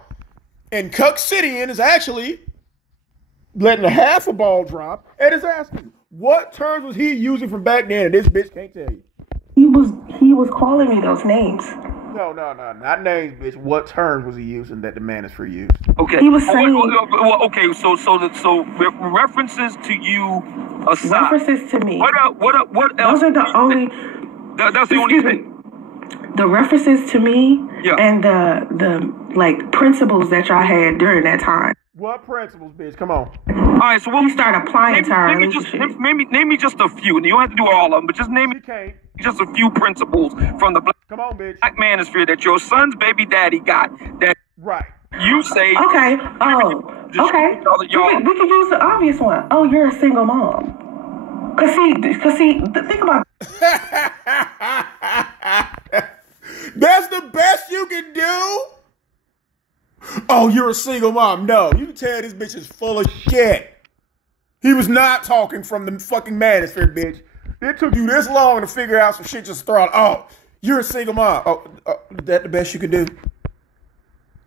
And Cuck City is actually letting a half a ball drop and is asking, What terms was he using from back then? This bitch can't tell you. He was calling me those names. No, not names, bitch. What terms was he using that the manosphere used? Okay. He was saying. Okay, so references to you aside. References to me. What else? Those are the only. That's the only thing. The references to me Yeah. and the like principles that y'all had during that time. What principles, bitch? Come on. All right, so We start applying to our relationship. Name me just a few. You don't have to do all of them, but just name me You can't. just a few principles from the Come on, bitch. black manosphere that your son's baby daddy got that Right. you say. Okay. Oh. Okay. Y'all. We could use the obvious one. Oh, you're a single mom. Cause see, think about. That's the best you can do? Oh, you're a single mom. No, you can tell this bitch is full of shit. He was not talking from the fucking manosphere, bitch. It took you this long to figure out some shit just throw out. Oh, you're a single mom. Oh, is that the best you can do?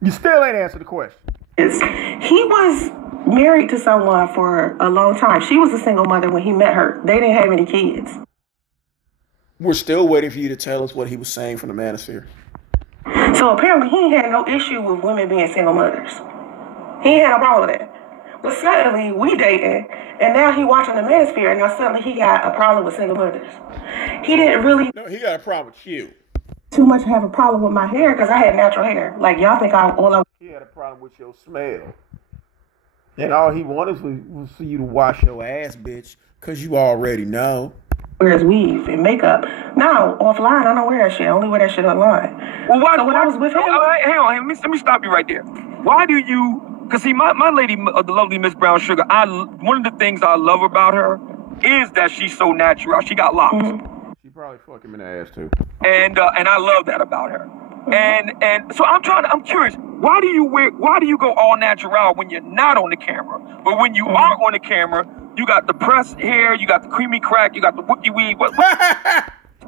You still ain't answered the question. He was married to someone for a long time. She was a single mother when he met her. They didn't have any kids. We're still waiting for you to tell us what he was saying from the manosphere. So apparently he had no issue with women being single mothers. He ain't had no problem with that. But suddenly we dating, and now he watching the manosphere, and now suddenly he got a problem with single mothers. He didn't really No, he got a problem with you. too much have a problem with my hair because I had natural hair. Like y'all think He had a problem with your smell. And all he wanted was for you to wash your ass, bitch, because you already know. wears weave and makeup. Now offline, I don't wear that shit. I only wear that shit online. Well, why? So when I was with him, Hang on, let me stop you right there. Why do you? Because see, my lady, the lovely Miss Brown Sugar. One of the things I love about her is that she's so natural. She got locks. Mm-hmm. She probably fuck him in the ass too. And I love that about her. And so I'm curious, why do you go all natural when you're not on the camera? But when you are on the camera, you got the pressed hair, you got the creamy crack, you got the wookie weave.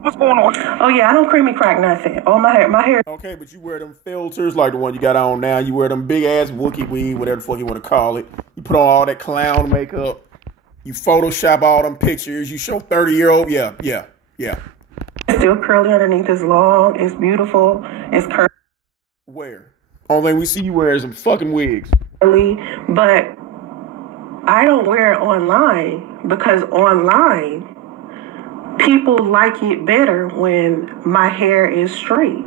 What's going on? Oh yeah, I don't creamy crack nothing. All my hair. Okay, but you wear them filters like the one you got on now. You wear them big ass wookie weave, whatever the fuck you want to call it. You put on all that clown makeup. You Photoshop all them pictures. You show 30-year-old. Yeah. It's still curly underneath. It's long. It's beautiful. It's Where? Only thing we see you wear is some fucking wigs. curly, but I don't wear it online because online people like it better when my hair is straight.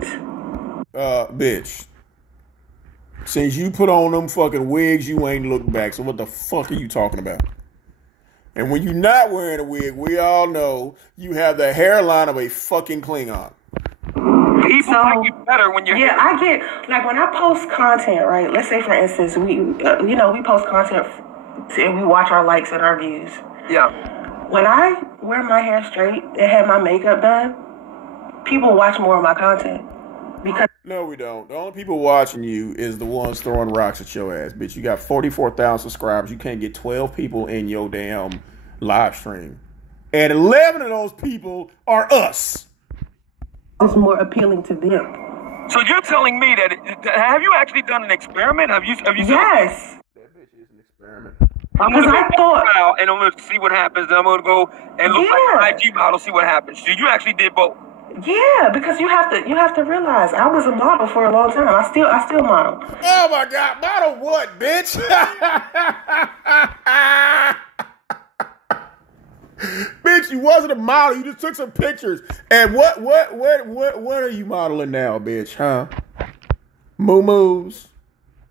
Bitch. Since you put on them fucking wigs, you ain't looked back. So what the fuck are you talking about? And when you're not wearing a wig, we all know you have the hairline of a fucking Klingon. People like it better when you're. Yeah, I get like when I post content, right? Let's say for instance, we post content and we watch our likes and our views. Yeah. When I wear my hair straight and have my makeup done, people watch more of my content because. No, we don't. The only people watching you is the ones throwing rocks at your ass, bitch. You got 44,000 subscribers. You can't get 12 people in your damn live stream. And 11 of those people are us. It's more appealing to them. So you're telling me that have you actually done an experiment? Have you? Yes. That bitch is an experiment. I'm gonna Because I thought- go and I'm gonna see what happens. Then I'm gonna go and look like an IG model, see what happens. So you actually did both. Yeah, because you have to realize I was a model for a long time. I still model. Oh my God, model what, bitch? Bitch, you wasn't a model. You just took some pictures. And what are you modeling now, bitch? Huh? Moo-moos?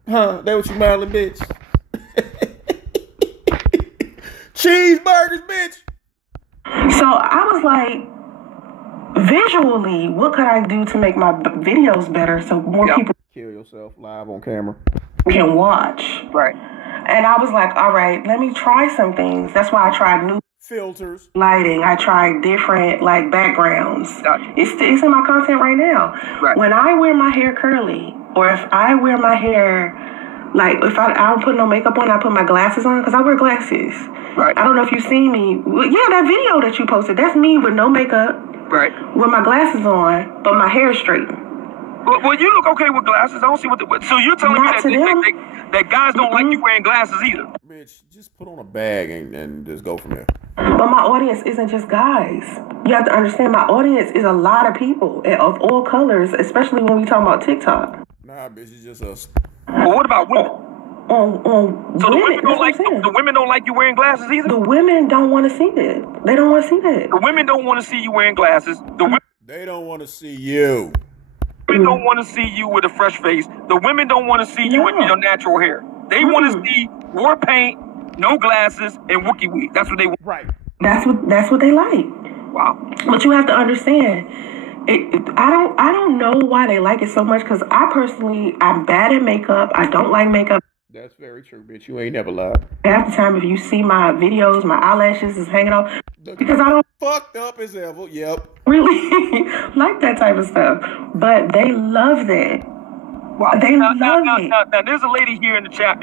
Huh? That what you modeling, bitch? Cheeseburgers, bitch. So I was like, visually, what could I do to make my videos better so more people Kill yourself live on camera. can watch? Right. And I was like, all right, let me try some things. That's why I tried new Filters. lighting. I tried different like backgrounds. Gotcha. It's in my content right now. Right. When I wear my hair curly, or if I wear my hair like if I don't put no makeup on, I put my glasses on because I wear glasses. Right. I don't know if you've seen me. Yeah, that video that you posted, that's me with no makeup. Right. With my glasses on, but my hair is straight. Well, you look okay with glasses. I don't see what. So you're telling me that guys don't like you wearing glasses either? Bitch, just put on a bag and just go from there. But my audience isn't just guys. You have to understand, my audience is a lot of people of all colors, especially when we talk about TikTok. Nah, bitch, it's just us. Well, what about women? So Women, the women don't like you wearing glasses either? The women don't want to see that. They don't want to see that. The women don't want to see you wearing glasses. They don't want to see you. The women don't want to see you with a fresh face. The women don't want to see you with your natural hair. They want to see war paint, no glasses, and Wookiee wig. That's what they want. Right. That's what they like. Wow. But you have to understand, I don't know why they like it so much, because I'm bad at makeup. I don't like makeup. That's very true, bitch. You ain't never lied. Half the time, if you see my videos, my eyelashes is hanging off because I don't fucked up as ever. Yep. Really like that type of stuff. But they love that. Wow. They love it. Now, there's a lady here in the chat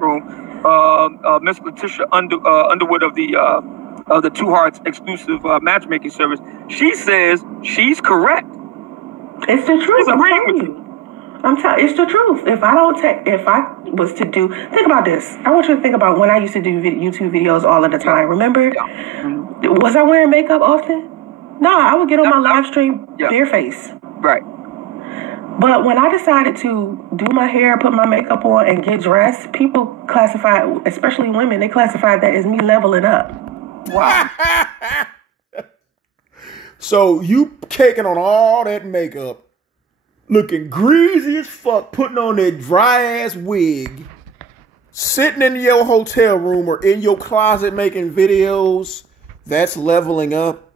room, Miss Letitia Underwood of the Two Hearts exclusive matchmaking service. She says she's correct. It's the truth. She's agreeing with you. It's the truth. If I was to think about this. I want you to think about when I used to do YouTube videos all of the time. Remember? Yeah. Was I wearing makeup often? No, I would get on my live stream bare face. Right. But when I decided to do my hair, put my makeup on, and get dressed, people classified, especially women, they classified that as me leveling up. Wow. So you caking on all that makeup, looking greasy as fuck, putting on that dry ass wig, sitting in your hotel room or in your closet making videos, that's leveling up?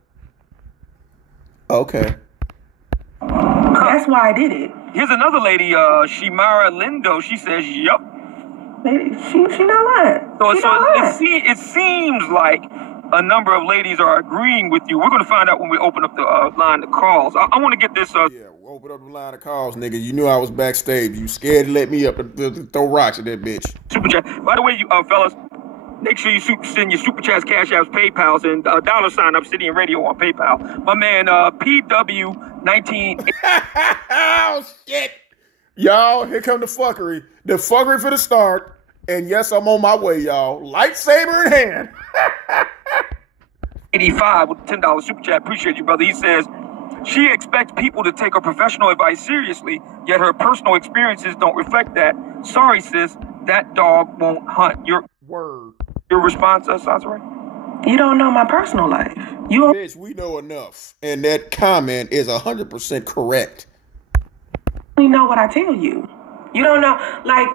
Okay. That's why I did it. Here's another lady, Shimara Lindo. She says, "Yup." She not lying. It seems like a number of ladies are agreeing with you. We're going to find out when we open up the line of calls. I want to get this. Yeah, we'll open up the line of calls, nigga. You knew I was backstage. You scared to let me up to throw rocks at that bitch. Super chat. By the way, you fellas, make sure you send your super chats, cash apps, PayPals, and $ Obsidian Radio on PayPal. My man, PW19. Oh, shit. Y'all, here come the fuckery. The fuckery for the start. And yes, I'm on my way, y'all. Lightsaber in hand. 85 with $10 super chat. Appreciate you, brother. He says, she expects people to take her professional advice seriously, yet her personal experiences don't reflect that. Sorry, sis. That dog won't hunt. Your response, Soncerae? You don't know my personal life. Bitch, we know enough. And that comment is 100% correct. You know what I tell you. You don't know. Like,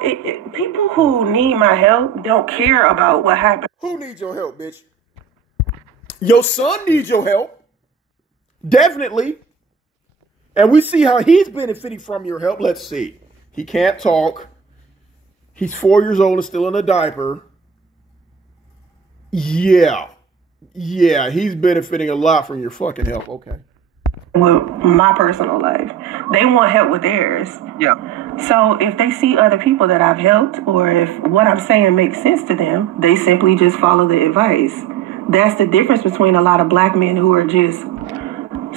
people who need my help don't care about what happened. Who needs your help, bitch? Your son needs your help. Definitely. And we see how he's benefiting from your help. Let's see. He can't talk. He's 4 years old and still in a diaper. Yeah, he's benefiting a lot from your fucking help. Okay. With my personal life, they want help with theirs. Yeah. So if they see other people that I've helped, or if what I'm saying makes sense to them, they simply just follow the advice. That's the difference between a lot of black men who are just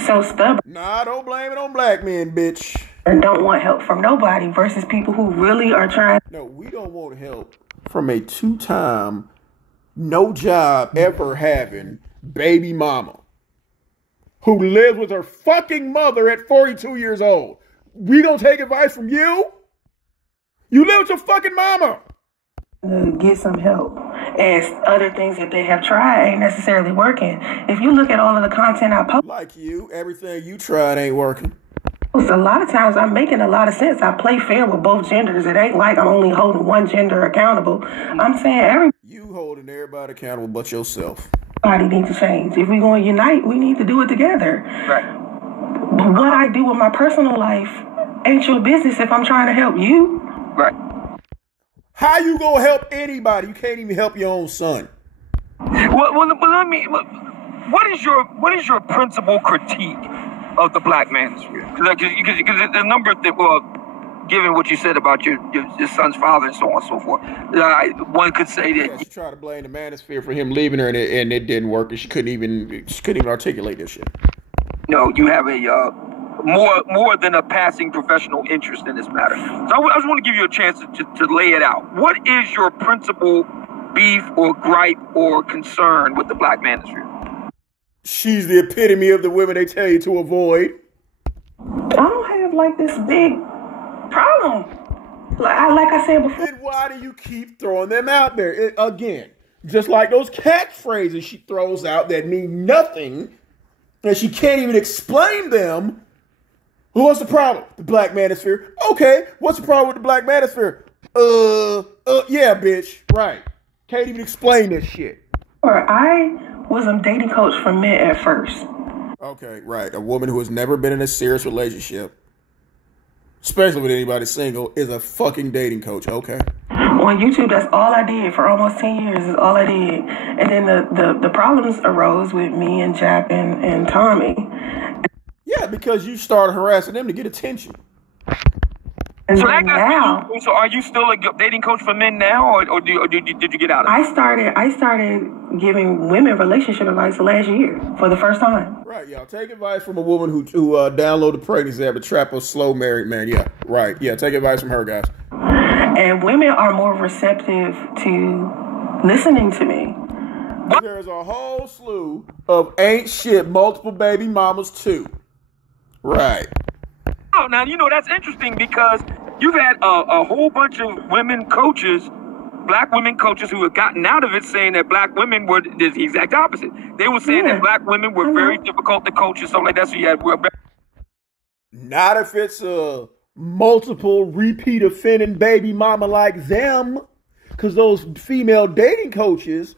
so stubborn. Nah, don't blame it on black men, bitch. And don't want help from nobody versus people who really are trying. No, we don't want help from a two-time, no job ever having baby mama who lives with her fucking mother at 42 years old. We don't take advice from you? You live with your fucking mama. Get some help. As other things that they have tried ain't necessarily working. If you look at all of the content I post. Like you, everything you tried ain't working. A lot of times I'm making a lot of sense. I play fair with both genders. It ain't like I'm only holding one gender accountable. I'm saying you holding everybody accountable but yourself. Everybody needs to change. If we're going to unite, we need to do it together. Right. But what I do with my personal life ain't your business if I'm trying to help you. Right. How you gonna help anybody? You can't even help your own son. Well, let me. What is your principal critique of the black manosphere? Because the number of things, given what you said about your son's father and so on and so forth, one could say that she tried to blame the manosphere for him leaving her, and it didn't work, and she couldn't even articulate this shit. No, you have more than a passing professional interest in this matter. So I just want to give you a chance to lay it out. What is your principal beef or gripe or concern with the black manosphere? She's the epitome of the women they tell you to avoid. I don't have like this big problem. Like I said before. Then why do you keep throwing them out there? Again, just like those catchphrases she throws out that mean nothing, and she can't even explain them. What's the problem? The black manosphere. Okay, what's the problem with the black manosphere? Yeah, bitch. Right. Can't even explain this shit. I was a dating coach for men at first. Okay, right. A woman who has never been in a serious relationship, especially with anybody single, is a fucking dating coach. Okay. On YouTube, that's all I did for almost 10 years. Is all I did. And then the problems arose with me and Jack and Tommy. Yeah, because you started harassing them to get attention. And so now, so are you still a dating coach for men now, or did you get out of it? I started giving women relationship advice last year for the first time. Right, y'all. Take advice from a woman who downloaded the pregnancy app to trap a slow married man. Yeah, right. Yeah, take advice from her, guys. And women are more receptive to listening to me. There's a whole slew of ain't shit multiple baby mamas too. Right. Oh, now, that's interesting because you've had a whole bunch of women coaches, black women coaches who have gotten out of it saying that black women were the exact opposite. They were saying that black women were very difficult to coach and something like that. So you had not if it's a multiple repeat offending baby mama like them, because those female dating coaches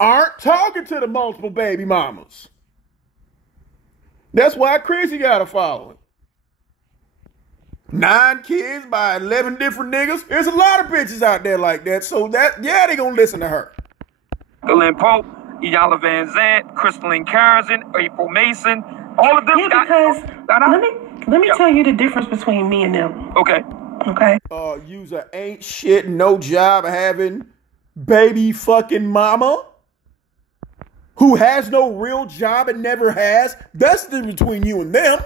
aren't talking to the multiple baby mamas. That's why Chrissy got a following. 9 kids by 11 different niggas. There's a lot of bitches out there like that. So they gonna listen to her. Lynn Pope, Iyanla Van Zant, Crystalline Carrison, April Mason, all of them. Yeah, because let me tell you the difference between me and them. Okay. Use a ain't shit, no job having baby fucking mama who has no real job and never has. That's the difference between you and them.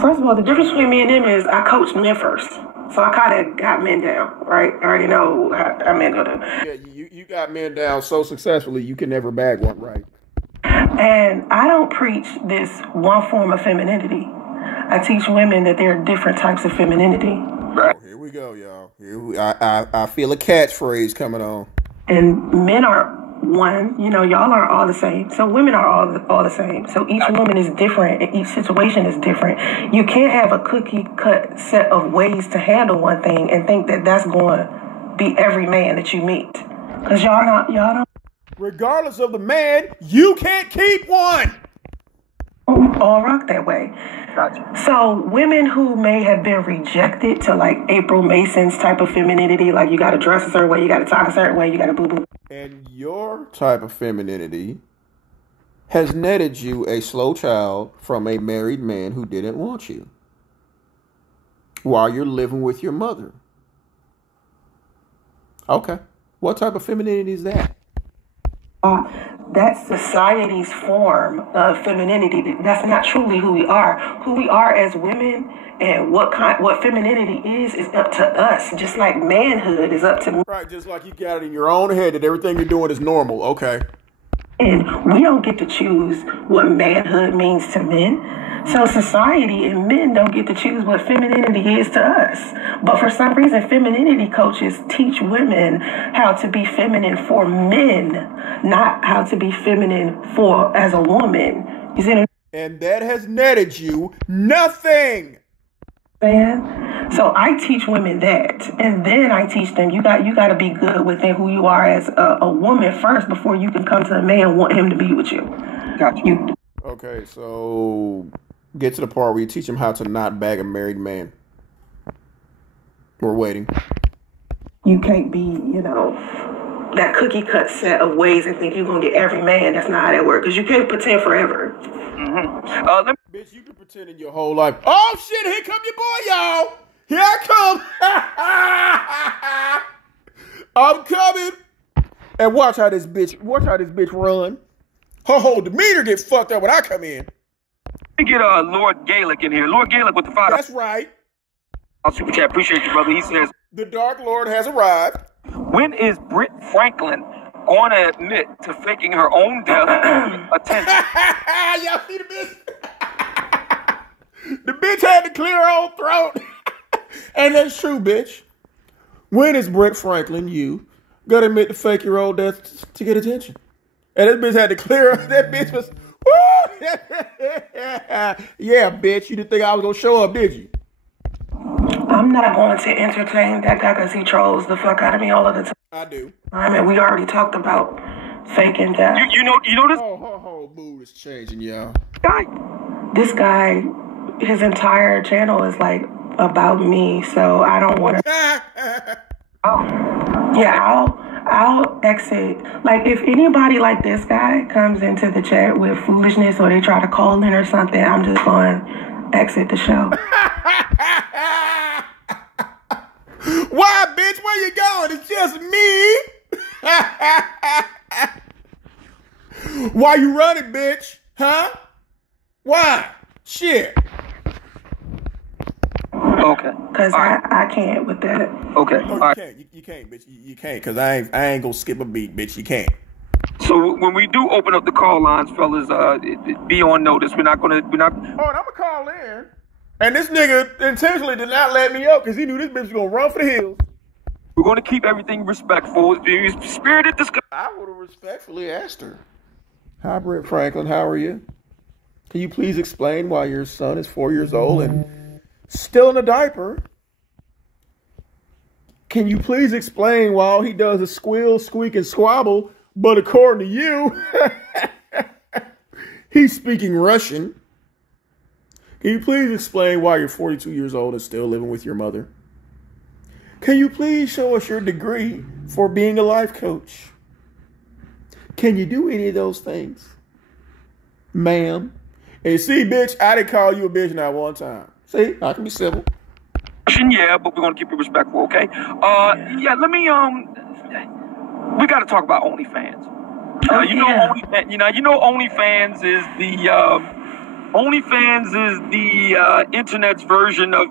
First of all, the difference between me and them is I coach men first. So I kind of got men down, right? I already know how men go down. Yeah, you got men down so successfully you can never bag one, right? And I don't preach this one form of femininity. I teach women that there are different types of femininity. Right. Oh, here we go, y'all. I feel a catchphrase coming on. And men are one, y'all are all the same. So women are all the same. So each woman is different and each situation is different. You can't have a cookie cut set of ways to handle one thing and think that that's going to be every man that you meet. Because y'all don't. Regardless of the man, you can't keep one. All rock that way. Gotcha. So women who may have been rejected to like April Mason's type of femininity, like you got to dress a certain way, you got to talk a certain way, you got to boo-boo. And your type of femininity has netted you a slow child from a married man who didn't want you while you're living with your mother. Okay. What type of femininity is that? That's society's form of femininity. That's not truly who we are. Who we are as women and what femininity is up to us. Just like manhood is up to me. Right, just like you got it in your own head that everything you're doing is normal. Okay. And we don't get to choose what manhood means to men. So society and men don't get to choose what femininity is to us. But for some reason, femininity coaches teach women how to be feminine for men, not how to be feminine for as a woman. You see what I'm saying? And that has netted you nothing. So I teach women that, and then I teach them you got to be good within who you are as a woman first before you can come to a man and want him to be with you. Gotcha. Okay, so get to the part where you teach them how to not bag a married man. We're waiting. You can't be, that cookie cut set of ways and think you're going to get every man. That's not how that works, because you can't pretend forever. Mm-hmm. Bitch, you can pretend in your whole life. Oh, shit, here come your boy, y'all. Here I come. I'm coming. And watch how this bitch run. Her whole demeanor gets fucked up when I come in. me get Lord Gaelic in here. Lord Gaelic with the $5 That's right. super chat. Appreciate you, brother. He says, The Dark Lord has arrived. when is Britt Franklin going to admit to faking her own death attention? Y'all see the bitch? The bitch had to clear her own throat. And that's true, bitch. When is Britt Franklin, you, gonna admit to fake your own death to get attention? And this bitch had to clear her. That bitch was, woo! Yeah, bitch. You didn't think I was gonna show up, did you? I'm not going to entertain that guy because he trolls the fuck out of me all of the time. I do. I mean, we already talked about faking death. You know this Oh, her whole mood is changing, y'all. guy? This guy, his entire channel is like about me, so I don't want to. Yeah, I'll exit. Like, if anybody like this guy comes into the chat with foolishness or they try to call in or something, I'm just going to exit the show. Why, bitch? Where you going? It's just me. Why you running, bitch? Huh? Why? Shit. Okay. Because I can't with that. Okay. No, All right. you can't, bitch. You can't, because I ain't gonna skip a beat, bitch. You can't. So when we do open up the call lines, fellas, be on notice. We're not. Oh, and I'm gonna call in. And this nigga intentionally did not let me up because he knew this bitch was gonna run for the hills. We're going to keep everything respectful. Spirited discussion. I would have respectfully asked her. Hi, Britt Franklin. How are you? Can you please explain why your son is 4 years old and still in a diaper? Can you please explain why all he does is squeal, squeak, and squabble, but according to you, he's speaking Russian? Can you please explain why you're 42 years old and still living with your mother? Can you please show us your degree for being a life coach? Can you do any of those things, ma'am? And see, bitch, I didn't call you a bitch not one time. See, I can be civil. Yeah, but we're going to keep it respectful, okay? Yeah, let me, we got to talk about OnlyFans. You know OnlyFans is the internet's version of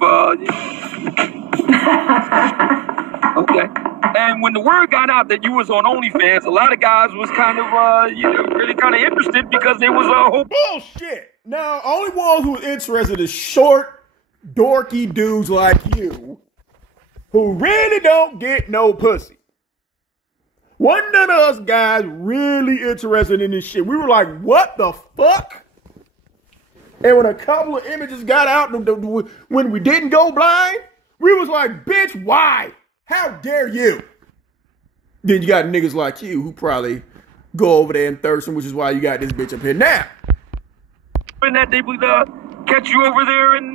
okay. And when the word got out that you was on OnlyFans, a lot of guys was kind of really kind of interested because there was a whole bullshit. Now, only one who was interested is short, dorky dudes like you who really don't get no pussy. Wasn't none of us guys really interested in this shit. We were like, what the fuck? And when a couple of images got out, when we didn't go blind, we was like, bitch, why? How dare you? Then you got niggas like you who probably go over there and thirsting, which is why you got this bitch up here now. And that they would catch you over there in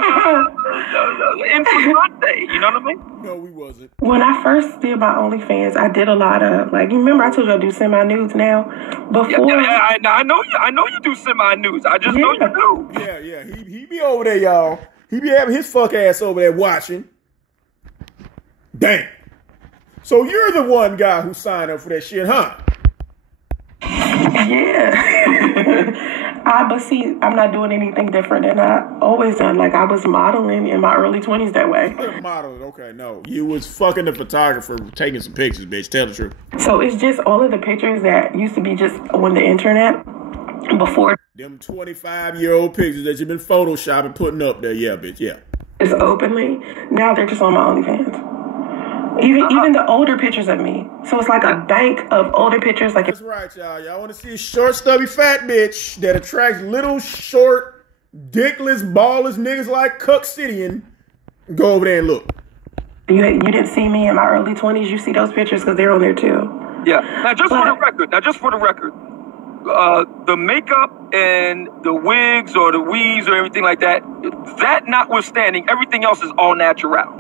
Inframonte, you know what I mean? No, we wasn't. When I first did my OnlyFans, I did a lot of, like, you remember I told you I do semi-nudes now? Before... Yeah, I know you do semi-nudes. I just know you do. Yeah, he be over there, y'all. He be having his fuck ass over there watching. Damn. So you're the one guy who signed up for that shit, huh? Yeah. But see, I'm not doing anything different than I always done. Like, I was modeling in my early 20s that way. Modeling, okay, no. You was fucking the photographer taking some pictures, bitch. Tell the truth. So it's just all of the pictures that used to be just on the internet before. Them 25-year-old pictures that you've been photoshopping, putting up there. Yeah, bitch, yeah. Just openly. Now they're just on my OnlyFans. Even the older pictures of me. So it's like a bank of older pictures. Like, that's right, y'all. Y'all want to see a short, stubby, fat bitch that attracts little, short, dickless, ballless niggas like Cuck Obsidian? Go over there and look. You didn't see me in my early 20s. You see those pictures because they're on there too. Yeah. Now, just for the record, the makeup and the wigs or the weaves or everything like that, that notwithstanding, everything else is all natural.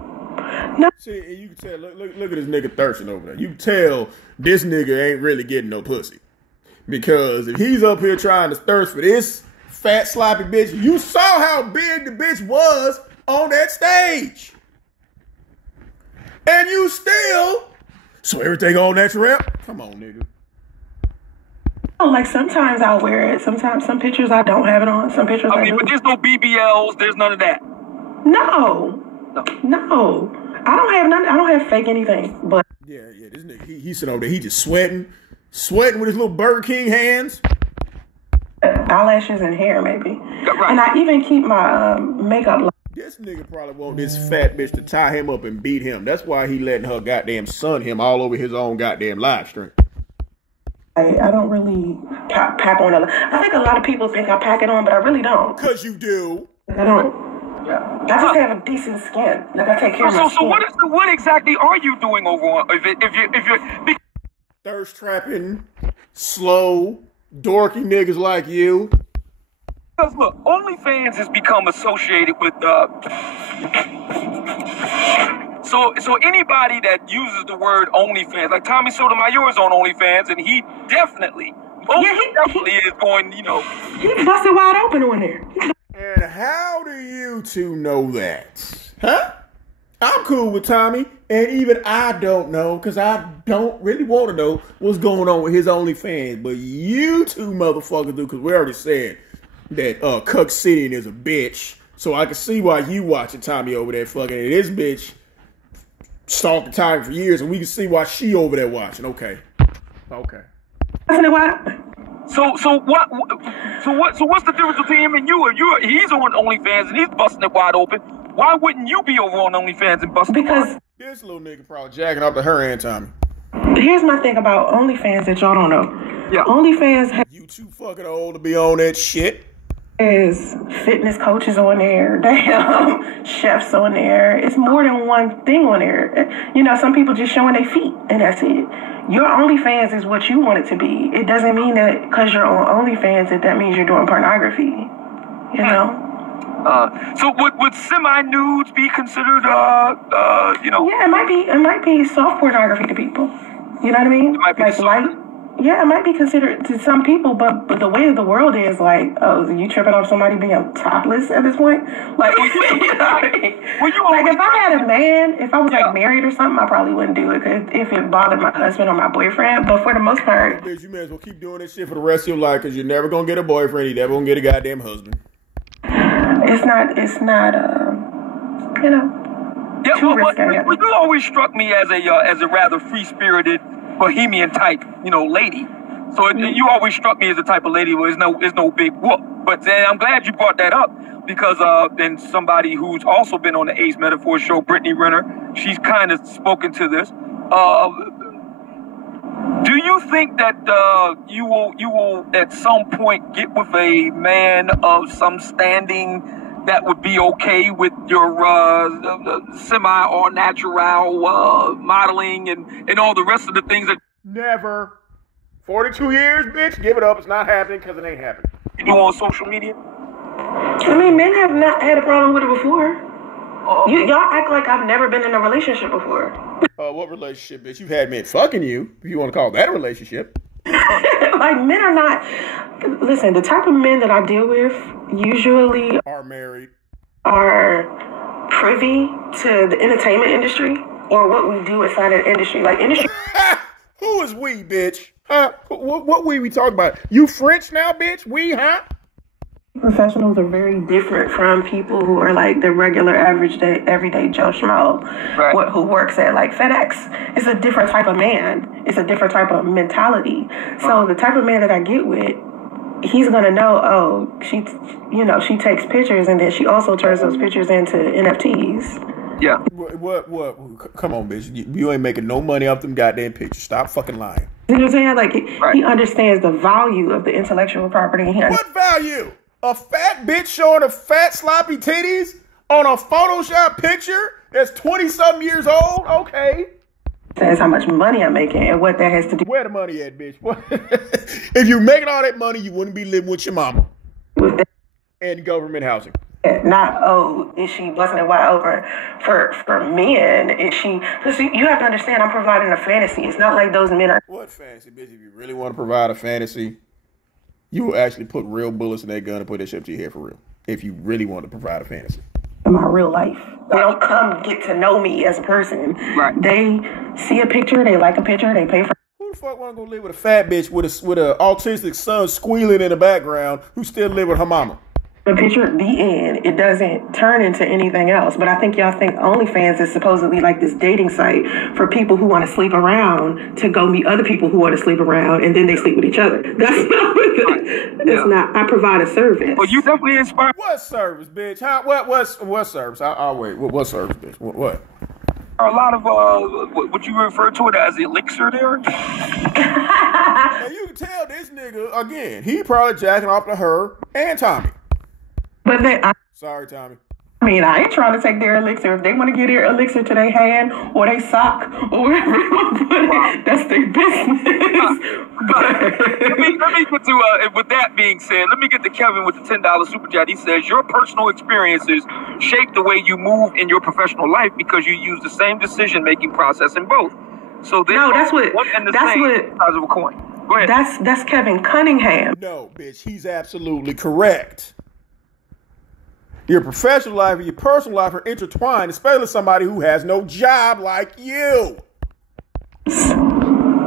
No. See, you can tell, look at this nigga thirsting over there. You can tell this nigga ain't really getting no pussy. Because if he's up here trying to thirst for this fat, sloppy bitch, you saw how big the bitch was on that stage. And you still, so everything all natural? Come on, nigga. Like sometimes I'll wear it. Sometimes some pictures I don't have it on. Some pictures I do. But there's no BBLs. There's none of that. No. I don't have none. I don't have fake anything. But yeah. This nigga, he sitting over there. He just sweating with his little Burger King hands. Eyelashes and hair, maybe. Right. And I even keep my makeup. This nigga probably want this fat bitch to tie him up and beat him. That's why he letting her goddamn son him all over his own goddamn live stream. I don't really pack on I think a lot of people think I pack it on, but I really don't. Cause you do. I don't. Yeah. I just have a decent skin. Like I take care of my skin. So what exactly are you doing over on if you're thirst trapping, slow, dorky niggas like you? Because look, OnlyFans has become associated with so anybody that uses the word OnlyFans, like Tommy Sotomayor is on OnlyFans, and he definitely is going, you know. He busted wide open on there. And how do you two know that? Huh? I'm cool with Tommy, and even I don't know, because I don't really want to know what's going on with his OnlyFans. But you two motherfuckers do, because we already said that Cuck City is a bitch. So I can see why you watching Tommy over there fucking, and this bitch stalking Tommy for years, and we can see why she over there watching. Okay. So what's the difference between him and you? He's on OnlyFans and he's busting it wide open. Why wouldn't you be over on OnlyFans and busting it wide open? This little nigga probably jacking up to her and Tommy. Here's my thing about OnlyFans that y'all don't know. Yeah. OnlyFans you too fucking old to be on that shit. There's fitness coaches on there, damn chefs on there. It's more than one thing on there. You know, some people just showing their feet and that's it. Your OnlyFans is what you want it to be. It doesn't mean that because you're on OnlyFans that means you're doing pornography. You know? So would semi-nudes be considered, you know? Yeah, it might be soft pornography to people. You know what I mean? It might be light. Yeah, it might be considered to some people, but the way that the world is, like, oh, you tripping off somebody being topless at this point? Like, you know what I mean? Like, if I had a man, if I was, like, married or something, I probably wouldn't do it if it bothered my husband or my boyfriend. But for the most part... Bitch, you may as well keep doing this shit for the rest of your life because you're never going to get a boyfriend. You're never going to get a goddamn husband. It's not, you know, too risky. Well, you always struck me as a rather free-spirited bohemian type, you know, lady. So you always struck me as the type of lady where there's no big whoop. But I'm glad you brought that up because and somebody who's also been on the Ace Metaphor show, Brittany Renner, she's kind of spoken to this. Do you think that you will at some point get with a man of some standing that would be okay with your semi or natural modeling and all the rest of the things that... Never. 42 years, bitch. Give it up. It's not happening because it ain't happening. You do on social media? I mean, men have not had a problem with it before. Y'all act like I've never been in a relationship before. What relationship, bitch? You've had men fucking you, if you want to call that a relationship. Like, men are not... Listen, the type of men that I deal with usually... Are married. Are privy to the entertainment industry or what we do inside the industry. Like, industry... Who is we, bitch? Huh? What we talking about? You French now, bitch? We, huh? Professionals are very different from people who are like the regular everyday Joe Schmo, right, who works at like FedEx. It's a different type of man. It's a different type of mentality. So the type of man that I get with, he's gonna know, oh, she takes pictures and then she also turns those pictures into NFTs. Yeah. What? Come on, bitch. You ain't making no money off them goddamn pictures. Stop fucking lying. You know what I'm saying? Like, he understands the value of the intellectual property. What value? A fat bitch showing a fat sloppy titties on a Photoshop picture that's 20-something years old? Okay. That's how much money I'm making and what that has to do. Where the money at, bitch? What? If you're making all that money, you wouldn't be living with your mama. And government housing. Not, is she busting it wide open for men? Is she... Because you have to understand, I'm providing a fantasy. It's not like those men are... What fantasy, bitch? If you really want to provide a fantasy, you will actually put real bullets in that gun and put that shit to your head for real. If you really want to provide a fantasy. In my real life. They don't come get to know me as a person. Right. They see a picture, they like a picture, they pay for... Who the fuck want to go live with a fat bitch with a autistic son squealing in the background who still live with her mama? The picture at the end, it doesn't turn into anything else. But I think y'all think OnlyFans is supposedly like this dating site for people who want to sleep around to go meet other people who want to sleep around, and then they sleep with each other. That's not what it's not. I provide a service. Well, you definitely inspired. What service, bitch? What service? I'll wait. What service, bitch? What? A lot of what you refer to it as elixir there. And you can tell this nigga again. He probably jacking off to her and Tommy. But Sorry, Tommy. I mean, I ain't trying to take their elixir. If they want to get their elixir to their hand or their sock or wherever they want to put it, that's their business. let me get to, with that being said, let me get to Kevin with the $10 super chat. He says, your personal experiences shape the way you move in your professional life because you use the same decision-making process in both. So that's what sides of a coin. Go ahead. That's Kevin Cunningham. No, bitch, he's absolutely correct. Your professional life and your personal life are intertwined, especially somebody who has no job like you.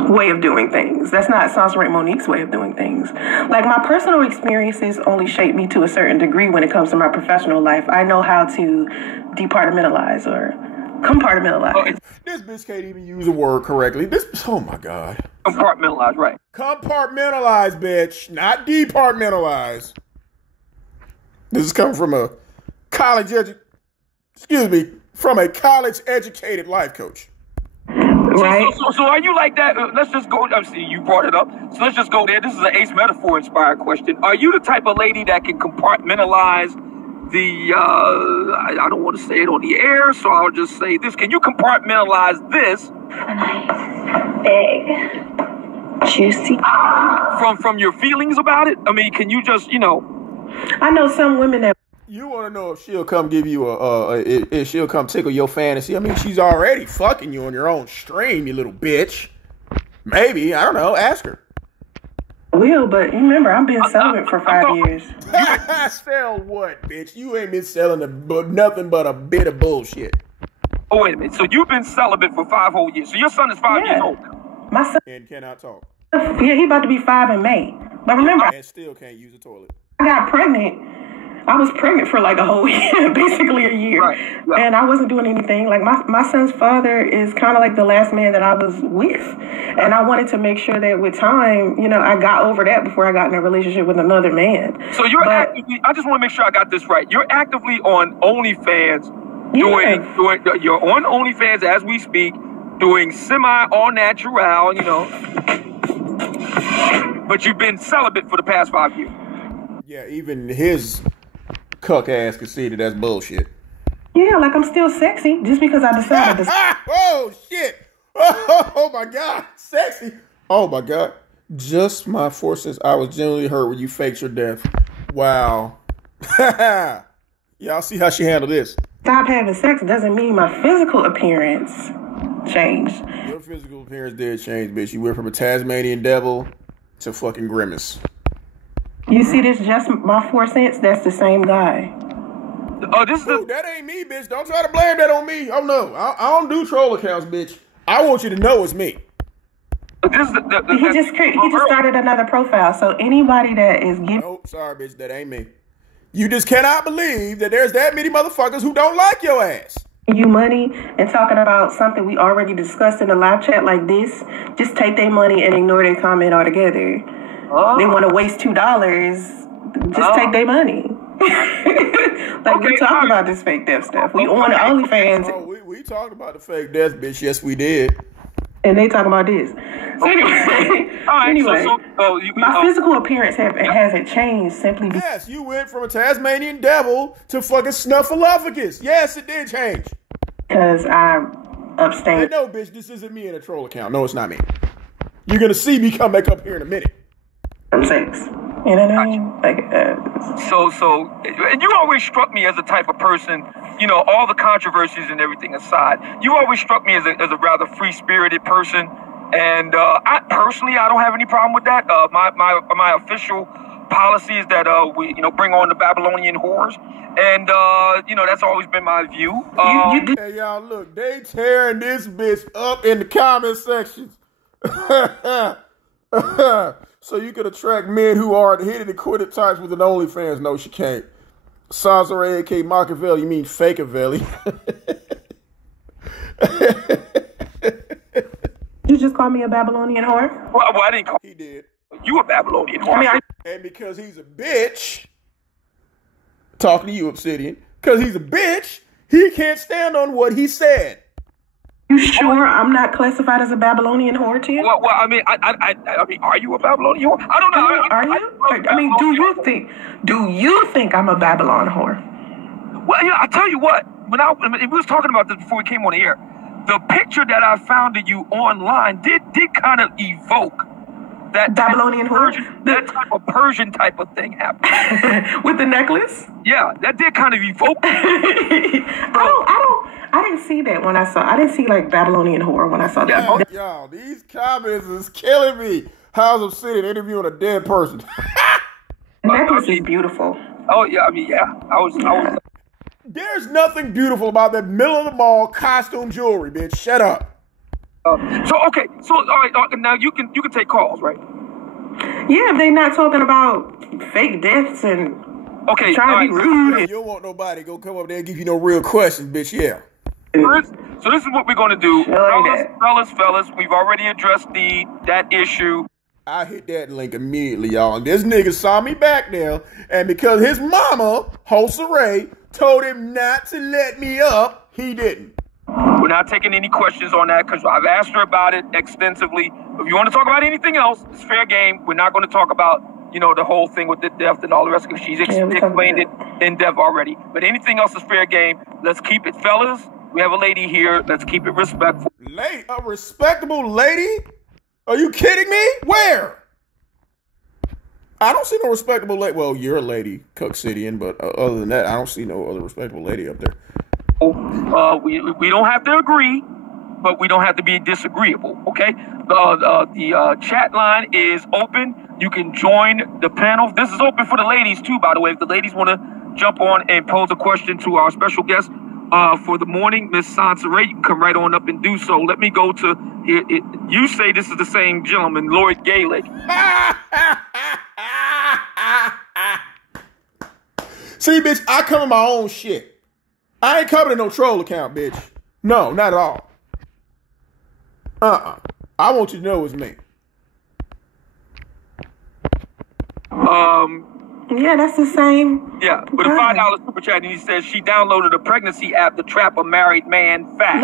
Way of doing things. That's not Soncerae Monique's way of doing things. Like, my personal experiences only shape me to a certain degree when it comes to my professional life. I know how to departmentalize or compartmentalize. This bitch can't even use a word correctly. Oh my God. Compartmentalize, right. Compartmentalize, bitch, not departmentalize. This is coming from a college-educated life coach. Right. So are you like that? Let's just go. See, you brought it up. So let's just go there. This is an Ace Metaphor inspired question. Are you the type of lady that can compartmentalize the, I don't want to say it on the air, so I'll just say this. Can you compartmentalize this? A nice, big, juicy. From your feelings about it? I mean, can you just, I know some women that. You want to know if she'll come give you if she'll come tickle your fantasy? I mean, she's already fucking you on your own stream, you little bitch. Maybe, I don't know. Ask her. Will, but remember, I've been celibate for 5 years. Sell what, bitch? You ain't been selling nothing but a bit of bullshit. Oh, wait a minute. So you've been celibate for 5 whole years. So your son is 5 years old now. My son. And cannot talk. Yeah, he about to be 5 in May. But remember, And still can't use a toilet. I got pregnant. I was pregnant for like a whole year, basically a year. Right. Yeah. And I wasn't doing anything. Like, my son's father is kind of like the last man that I was with. And I wanted to make sure that with time, I got over that before I got in a relationship with another man. So actively, I just want to make sure I got this right. You're actively on OnlyFans you're on OnlyFans as we speak, doing semi all natural, but you've been celibate for the past 5 years. Yeah, even his cuck ass conceded that's bullshit. Yeah, like, I'm still sexy just because I decided to. Oh, shit. Oh, my God. Sexy. Oh, my God. Just my forces. I was genuinely hurt when you faked your death. Wow. Y'all see how she handled this. Stop having sex doesn't mean my physical appearance changed. Your physical appearance did change, bitch. You went from a Tasmanian devil to fucking Grimace. You see this, just my 4 cents? That's the same guy. Oh, this is that ain't me, bitch. Don't try to blame that on me. Oh, no. I don't do troll accounts, bitch. I want you to know it's me. This is He just started another profile, so anybody that is giving... Oh, sorry, bitch. That ain't me. You just cannot believe that there's that many motherfuckers who don't like your ass. You money and talking about something we already discussed in a live chat like this, just take their money and ignore their comment altogether. Oh. They want to waste $2. Just take their money. We talked about this fake death stuff. We on the OnlyFans. Oh, we talked about the fake death, bitch. Yes, we did. And they talking about this. So anyway, my physical appearance hasn't changed simply because... Yes, you went from a Tasmanian devil to fucking Snuffleupagus. Yes, it did change. Because I abstained. No, bitch, this isn't me in a troll account. No, it's not me. You're going to see me come back up here in a minute. From sex. You know what I mean? And you always struck me as the type of person, all the controversies and everything aside, you always struck me as a rather free-spirited person. And I don't have any problem with that. My official policy is that we bring on the Babylonian whores. And, that's always been my view. Hey, y'all, look, they tearing this bitch up in the comment sections. So you can attract men who are hidden and quitted types with an OnlyFans. No, she can't. Soncerae, aka Machiavelli, you mean Fakeavelli. You just call me a Babylonian whore? Well, I didn't call He did. you a Babylonian whore. And because he's a bitch, talking to you, Obsidian, because he's a bitch, he can't stand on what he said. You sure I'm not classified as a Babylonian whore to you? Well, I mean, I mean, are you a Babylonian whore? I don't know. Are you? I mean, do you think I'm a Babylon whore? Well, yeah, I tell you what. When we was talking about this before we came on the air, the picture that I found of you online did kind of evoke that Babylonian whore, that type of Persian type of thing happened with the necklace. Yeah, that did kind of evoke. I didn't see that when I saw. I didn't see like Babylonian whore when I saw that. Y'all, these comments is killing me. How's Obsidian interviewing a dead person? The necklace is beautiful. Oh yeah, I mean yeah, I was. There's nothing beautiful about that middle of the mall costume jewelry, bitch. Shut up. All right, now you can take calls, right? Yeah, if they're not talking about fake deaths and trying to be rude. You don't want nobody to go come up there and give you no real questions, bitch. Yeah. So this is what we're gonna do, fellas. We've already addressed that issue. I hit that link immediately, y'all. And this nigga saw me back there, and because his mama, Soncerae, told him not to let me up, he didn't. We're not taking any questions on that because I've asked her about it extensively. If you want to talk about anything else, it's fair game. We're not going to talk about, the whole thing with the death and all the rest of it. She's explained it in depth already. But anything else is fair game. Let's keep it, fellas. We have a lady here. Let's keep it respectful. Lady? A respectable lady? Are you kidding me? Where? I don't see no respectable lady. Well, you're a lady, Cuck City'n, but other than that, I don't see no other respectable lady up there. We don't have to agree, but we don't have to be disagreeable, okay? The chat line is open. You can join the panel. This is open for the ladies, too, by the way. If the ladies want to jump on and pose a question to our special guest for the morning, Miss Soncerae, you can come right on up and do so. Let me go to it. You say this is the same gentleman, Lloyd Gaelic. See, bitch, I come in my own shit. I ain't coming to no troll account, bitch. No, not at all. I want you to know it's me. Yeah, that's the same. Yeah, with a $5 super chat, and he says she downloaded a pregnancy app to trap a married man fat.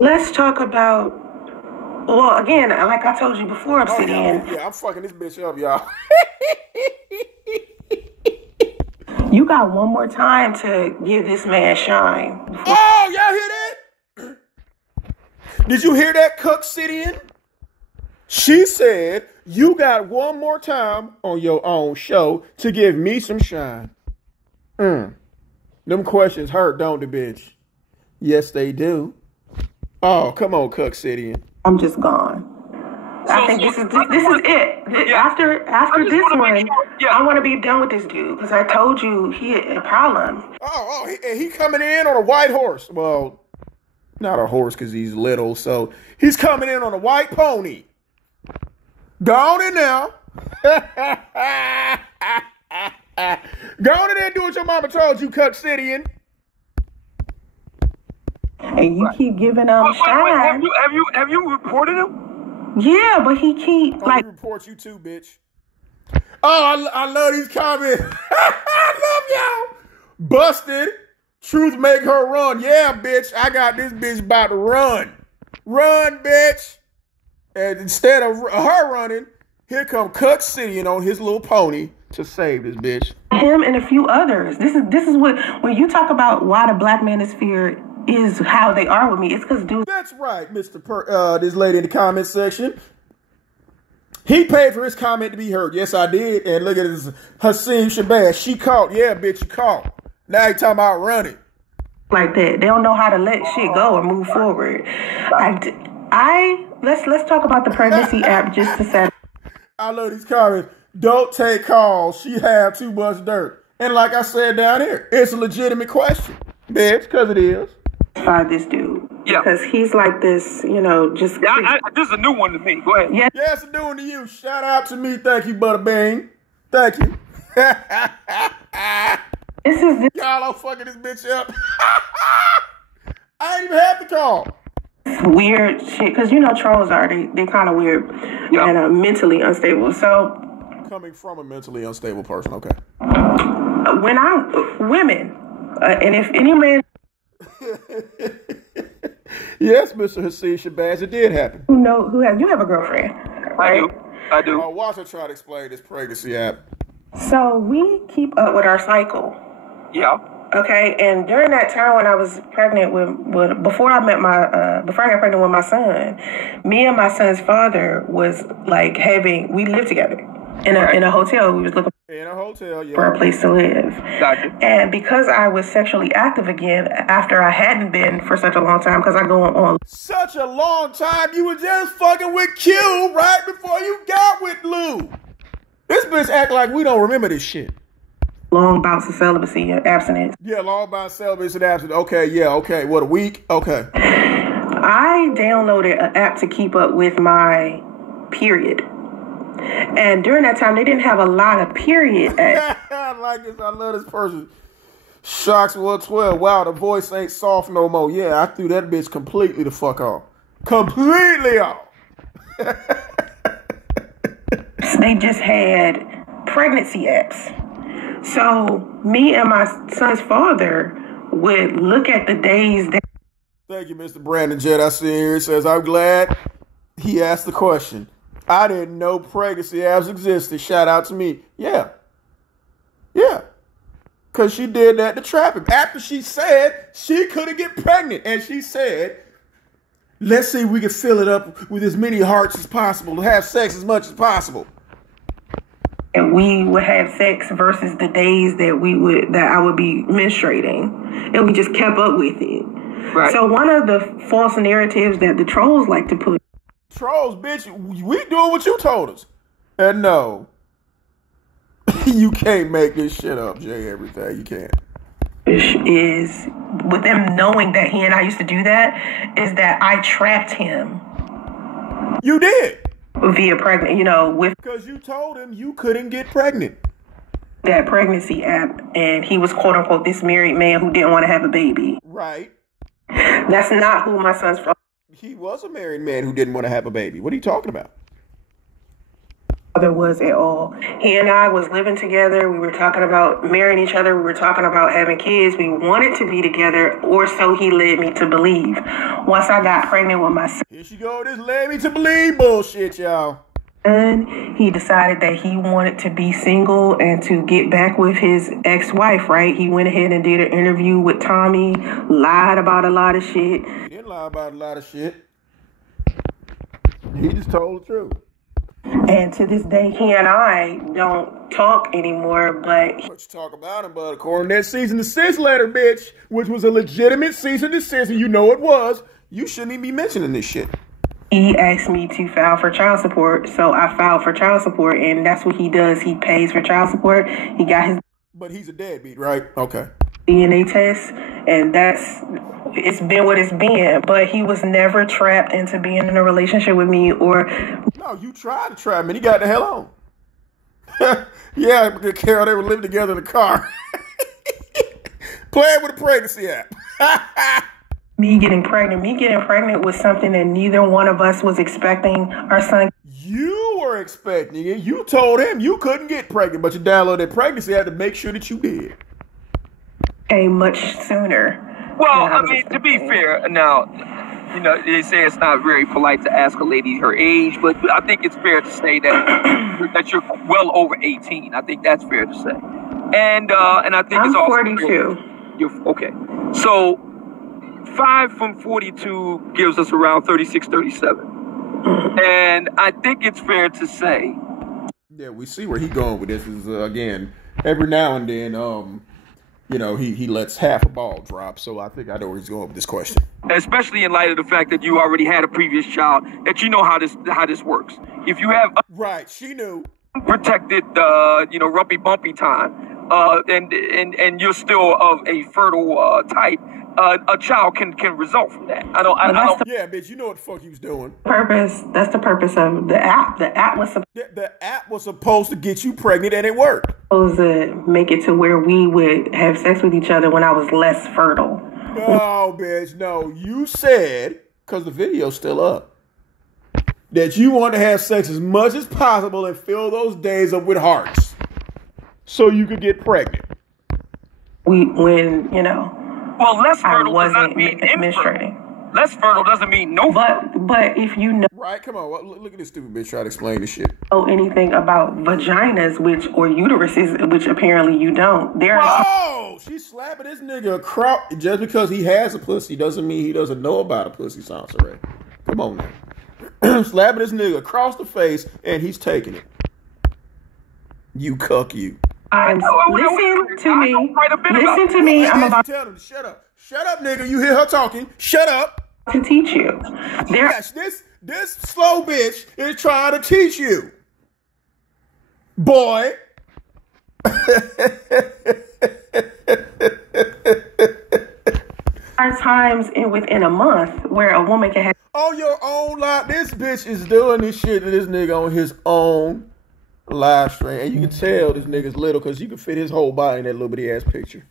Let's talk about. Well, again, like I told you before, Obsidian. Yeah, I'm fucking this bitch up, y'all. You got one more time to give this man shine. Oh, y'all hear that? Did you hear that, Cuck City'n? She said, you got one more time on your own show to give me some shine. Them questions hurt, don't they, bitch? Yes, they do. Oh, come on, Cuck City'n. I'm just gone. I think this is it. Yeah. After this one, I want to be done with this dude because I told you he had a problem. He coming in on a white horse. Well, not a horse because he's little, so he's coming in on a white pony. Go on in now. Go on in there and do what your mama told you, Cuck City'n. And you keep giving shine. Have you reported him? Yeah, but he keep He report you too, bitch. Oh, I love these comments. I love y'all. Busted. Truth make her run. Yeah, bitch. I got this bitch about to run. Run, bitch. And instead of her running, here come Cuck City'n on his little pony to save this bitch. Him and a few others. This is what when you talk about why the black manosphere is how they are with me. It's because dude. That's right, this lady in the comment section. He paid for his comment to be heard. Yes, I did. And look at this Hassim Shabazz. She caught. Yeah, bitch, you caught. Now you talking about running. Like that. They don't know how to let shit go and move forward. Let's talk about the pregnancy app just a second. I love these comments. Don't take calls. She have too much dirt. And like I said down here, it's a legitimate question. Bitch, because it is. Find this dude. Yeah. Because he's like this, you know, just. Yeah, this is a new one to me. Go ahead. Yeah. Yes, it's new to you. Shout out to me. Thank you, Butterbean. Thank you. This is Y'all are fucking this bitch up. I ain't even have to call. weird shit. Because, you know, trolls are, they kind of weird and mentally unstable. So. Coming from a mentally unstable person, okay. Women, and if any man. Yes, Mr. Hassan Shabazz, it did happen. You have a girlfriend, right? I do. Watch her try to explain this pregnancy app. So we keep up with our cycle. Yeah. Okay, and during that time when I was pregnant before I got pregnant with my son, me and my son's father was like we lived together in a hotel. We was looking in a hotel, for a place to live. Gotcha. And because I was sexually active again after I hadn't been for such a long time, because I go on such a long time, you were just fucking with Q right before you got with Lou. This bitch act like we don't remember this shit. Long bouts of celibacy and abstinence. Yeah, long bouts of celibacy and abstinence. Okay, yeah, okay. What, a week? Okay. I downloaded an app to keep up with my period. And during that time, they didn't have a lot of period. I like this. I love this person. Shocks 112. Wow, the voice ain't soft no more. Yeah, I threw that bitch completely the fuck off. Completely off. They just had pregnancy apps. So me and my son's father would look at the days that... Thank you, Mr. Brandon Jett. I see here. It says, I'm glad he asked the question. I didn't know pregnancy apps existed. Shout out to me. Yeah. Yeah. Because she did that to trap him. After she said she couldn't get pregnant. And she said, let's see if we can fill it up with as many hearts as possible. To have sex as much as possible. And we would have sex versus the days that I would be menstruating. And we just kept up with it. Right. So one of the false narratives that the trolls like to put. Trolls, bitch, we doing what you told us. And no. You can't make this shit up, Jay, everything. You can't. Is, with them knowing that he and I used to do that, is that I trapped him. You did? Via pregnant, with... Because you told him you couldn't get pregnant. That pregnancy app, and he was quote unquote this married man who didn't want to have a baby. Right. That's not who my son's from. He was a married man who didn't want to have a baby. What are you talking about? There was at all. He and I was living together. We were talking about marrying each other. We were talking about having kids. We wanted to be together, or so he led me to believe. Once I got pregnant with my son. Here she go, this led me to believe bullshit, y'all. And he decided that he wanted to be single and to get back with his ex-wife, right? He went ahead and did an interview with Tommy, lied about a lot of shit. He didn't lie about a lot of shit. He just told the truth. And to this day, he and I don't talk anymore, but... What you talk about him, but according to that cease and desist letter, bitch, which was a legitimate cease and desist, and you know it was, you shouldn't even be mentioning this shit. He asked me to file for child support, so I filed for child support, and that's what he does. He pays for child support. He got his... But he's a deadbeat, right? Okay. DNA test, and it's been what it's been, but he was never trapped into being in a relationship with me or... No, you tried to trap him and he got the hell on. Yeah, Carol, they were living together in the car. Playing with a pregnancy app. Me getting pregnant was something that neither one of us was expecting our son. You were expecting it. You told him you couldn't get pregnant, but you downloaded pregnancy app to make sure that you did. Much sooner. Well, I mean, to be fair, now, they say it's not very polite to ask a lady her age, but I think it's fair to say that you're well over 18. I think that's fair to say. And I think I'm it's also 42. You're okay. So 5 from 42 gives us around 36, 37. Mm-hmm. And I think it's fair to say. Yeah, we see where he's going with this. Is again, every now and then, he lets half a ball drop. So I think I know where he's going with this question. Especially in light of the fact that you already had a previous child, that you know how this works. If you have right, she knew protected, rumpy bumpy time, and you're still of a fertile type, a child can result from that. I don't. Yeah, bitch, you know what the fuck he was doing. That's the purpose of the app. The app was supposed to get you pregnant, and it worked. Supposed to make it to where we would have sex with each other when I was less fertile. No, bitch, no. You said, because the video's still up, that you want to have sex as much as possible and fill those days up with hearts so you could get pregnant. When, you know, well, less fertile I wasn't does not mean menstruating. Less fertile doesn't mean no. But if you know, right? Come on, look at this stupid bitch try to explain this shit. Know anything about vaginas, or uteruses, which apparently you don't. She's slapping this nigga across. Just because he has a pussy doesn't mean he doesn't know about a pussy, Soncerae. Come on now. Slapping this nigga across the face, and he's taking it. You cuck you. Listen to me. Listen to me. I'm about to tell him, shut up. Shut up, nigga. You hear her talking. Shut up. To teach you. Yes, this slow bitch is trying to teach you. Boy. Are times within a month where a woman can have on your own live. This bitch is doing this shit to this nigga on his own live stream. And you can tell this nigga's little because you can fit his whole body in that little bitty ass picture.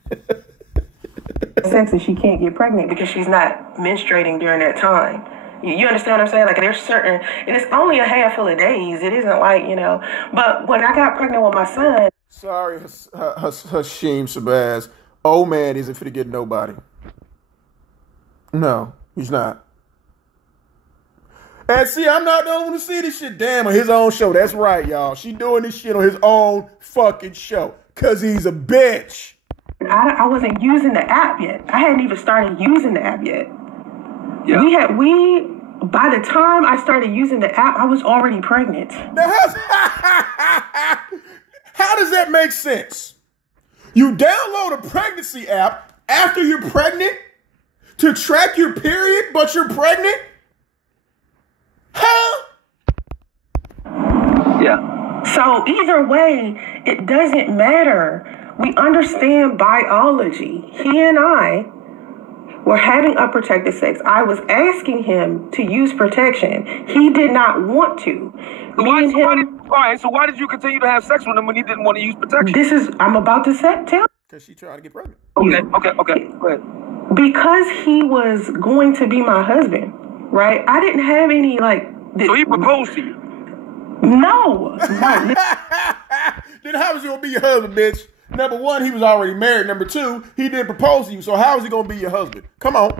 sex and she can't get pregnant because she's not menstruating during that time. You understand what I'm saying? Like, there's certain, and it's only a handful of days. It isn't like, you know, but when I got pregnant with my son. Sorry, Hashim Shabazz. Old man isn't fit to get nobody. No, he's not. And see, I'm not the only one to see this shit. Damn, on his own show. That's right, y'all. She doing this shit on his own fucking show. Because he's a bitch. I wasn't using the app yet. I hadn't even started using the app yet. Yeah. By the time I started using the app, I was already pregnant. Now, how does that make sense? You download a pregnancy app after you're pregnant to track your period, but you're pregnant? Huh? Yeah. So either way, it doesn't matter. We understand biology. He and I were having unprotected sex. I was asking him to use protection. He did not want to. So why did you continue to have sex with him when he didn't want to use protection? I'm about to tell. Because she tried to get pregnant. Okay. Go ahead. Because he was going to be my husband, right? I didn't have any, So he proposed to you? No. Then how was he going to be your husband, bitch? Number one, he was already married. Number two, he didn't propose to you. So how is he going to be your husband? Come on.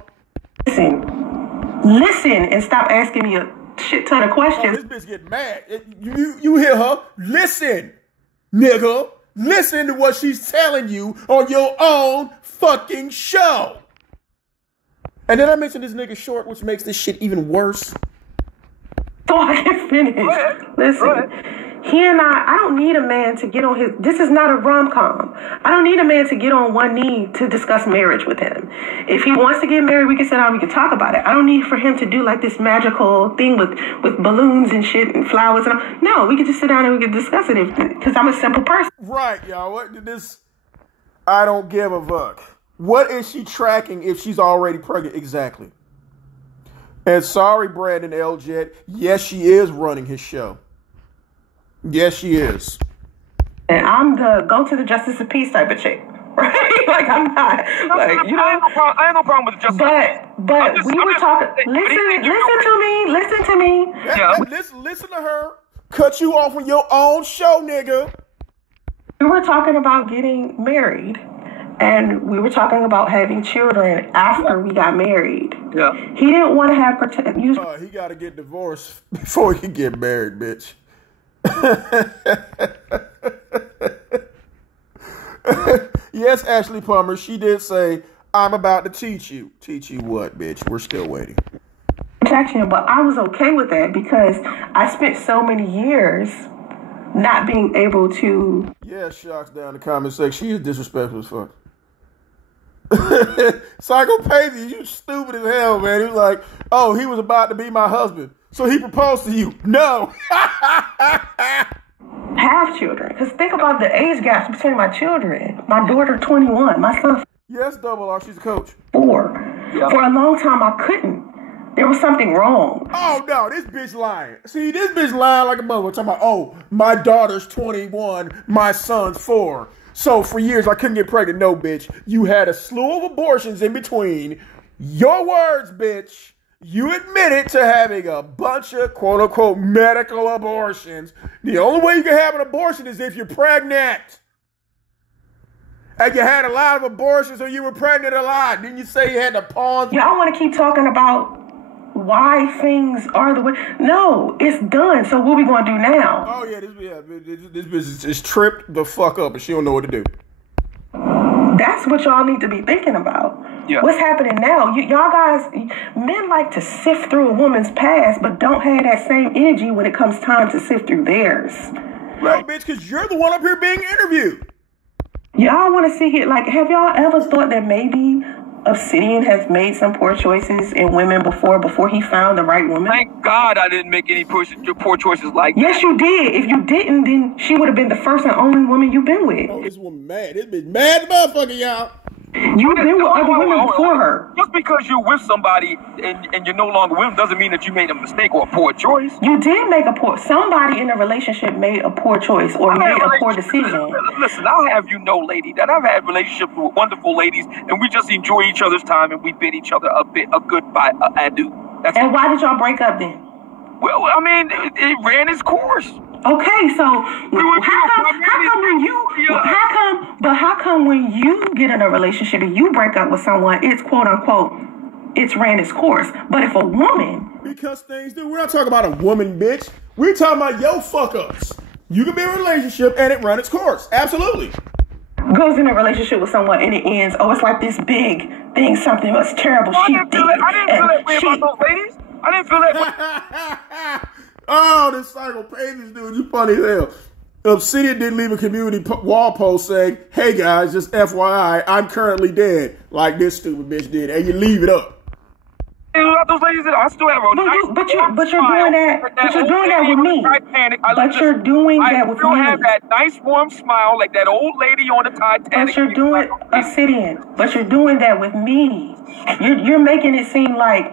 Listen and stop asking me a shit ton of questions. Oh, this bitch getting mad. You hear her? Listen, nigga. Listen to what she's telling you on your own fucking show. And then I mentioned this nigga short, which makes this shit even worse. So I can finish. Listen. He and I don't need a man to get on his, this is not a rom-com. I don't need a man to get on one knee to discuss marriage with him. If he wants to get married, we can sit down, we can talk about it. I don't need for him to do like this magical thing with balloons and shit and flowers. No, we can just sit down and we can discuss it because I'm a simple person. Right, y'all. What did this? I don't give a fuck. What is she tracking if she's already pregnant? Exactly. And sorry, Brandon L. Jet. Yes, she is running his show. Yes, she is. And I'm the go to the justice of peace type of chick, right? Like, I'm not. Like, you know, I have no problem with the justice. But we were talking. Listen to me. Yeah. Listen to her. Cut you off on your own show, nigga. We were talking about getting married, and we were talking about having children after we got married. Yeah. He didn't want to have he got to get divorced before he can get married, bitch. Yes, Ashley Palmer, she did say, I'm about to teach you. Teach you what, bitch? We're still waiting. Protection, but I was okay with that because I spent so many years not being able to. Yeah, Shocks down the comment section. She is disrespectful as fuck. Psychopathy, you stupid as hell, man. He was like, oh, he was about to be my husband. So he proposed to you. No. Have children. Because think about the age gaps between my children. My daughter, 21. My son, yes, Double R. She's a coach. 4. Yeah. For a long time, I couldn't. There was something wrong. Oh no, this bitch lying. See, this bitch lying like a mother. Talking about, oh, my daughter's 21, my son's 4. So for years I couldn't get pregnant. No, bitch. You had a slew of abortions in between. Your words, bitch. You admitted to having a bunch of quote unquote medical abortions. The only way you can have an abortion is if you're pregnant. And you had a lot of abortions or you were pregnant a lot. Didn't you say you had to pause? Y'all want to keep talking about why things are the way. No, it's done. So what we gonna do now? Oh yeah, this bitch is tripped the fuck up and she don't know what to do. That's what y'all need to be thinking about. Yeah. What's happening now? Y'all guys, men like to sift through a woman's past, but don't have that same energy when it comes time to sift through theirs. Right, bitch, because you're the one up here being interviewed. Y'all want to see it? Like, have y'all ever thought that maybe Obsidian has made some poor choices in women before he found the right woman? Thank God I didn't make any poor choices like that. Yes, you did. If you didn't, then she would have been the first and only woman you've been with. Oh, this woman mad. This bitch mad motherfucker, y'all. You've been with other women before her. Just because you're with somebody and you're no longer with them doesn't mean that you made a mistake or a poor choice. You did make a poor. Somebody in a relationship made a poor choice or made a poor decision. Listen, I'll have you know, lady, that I've had relationships with wonderful ladies, and we just enjoy each other's time, and we bid each other a goodbye, adieu. That's And it. why did y'all break up then? Well, I mean, it ran its course. Okay, so how come when you get in a relationship and you break up with someone, it's quote unquote, it's ran its course. But if a woman, because things do, we're not talking about a woman, bitch. We're talking about yo fuck ups. You can be in a relationship and it run its course. Absolutely. goes in a relationship with someone and it ends, oh, it's like this big thing, something was terrible. I She didn't did. feel that way about those ladies. I didn't feel that. Oh, this Psycho Pages dude, you funny as hell. Obsidian did leave a community wall post saying, hey guys, just FYI, I'm currently dead, like this stupid bitch did, and you leave it up. Those ladies, I still have a But you're doing that. But you're doing that with me. But you're doing that with me. I still have that nice warm smile like that old lady on the Titanic. But you're doing Obsidian. But you're doing that with me. You're making it seem like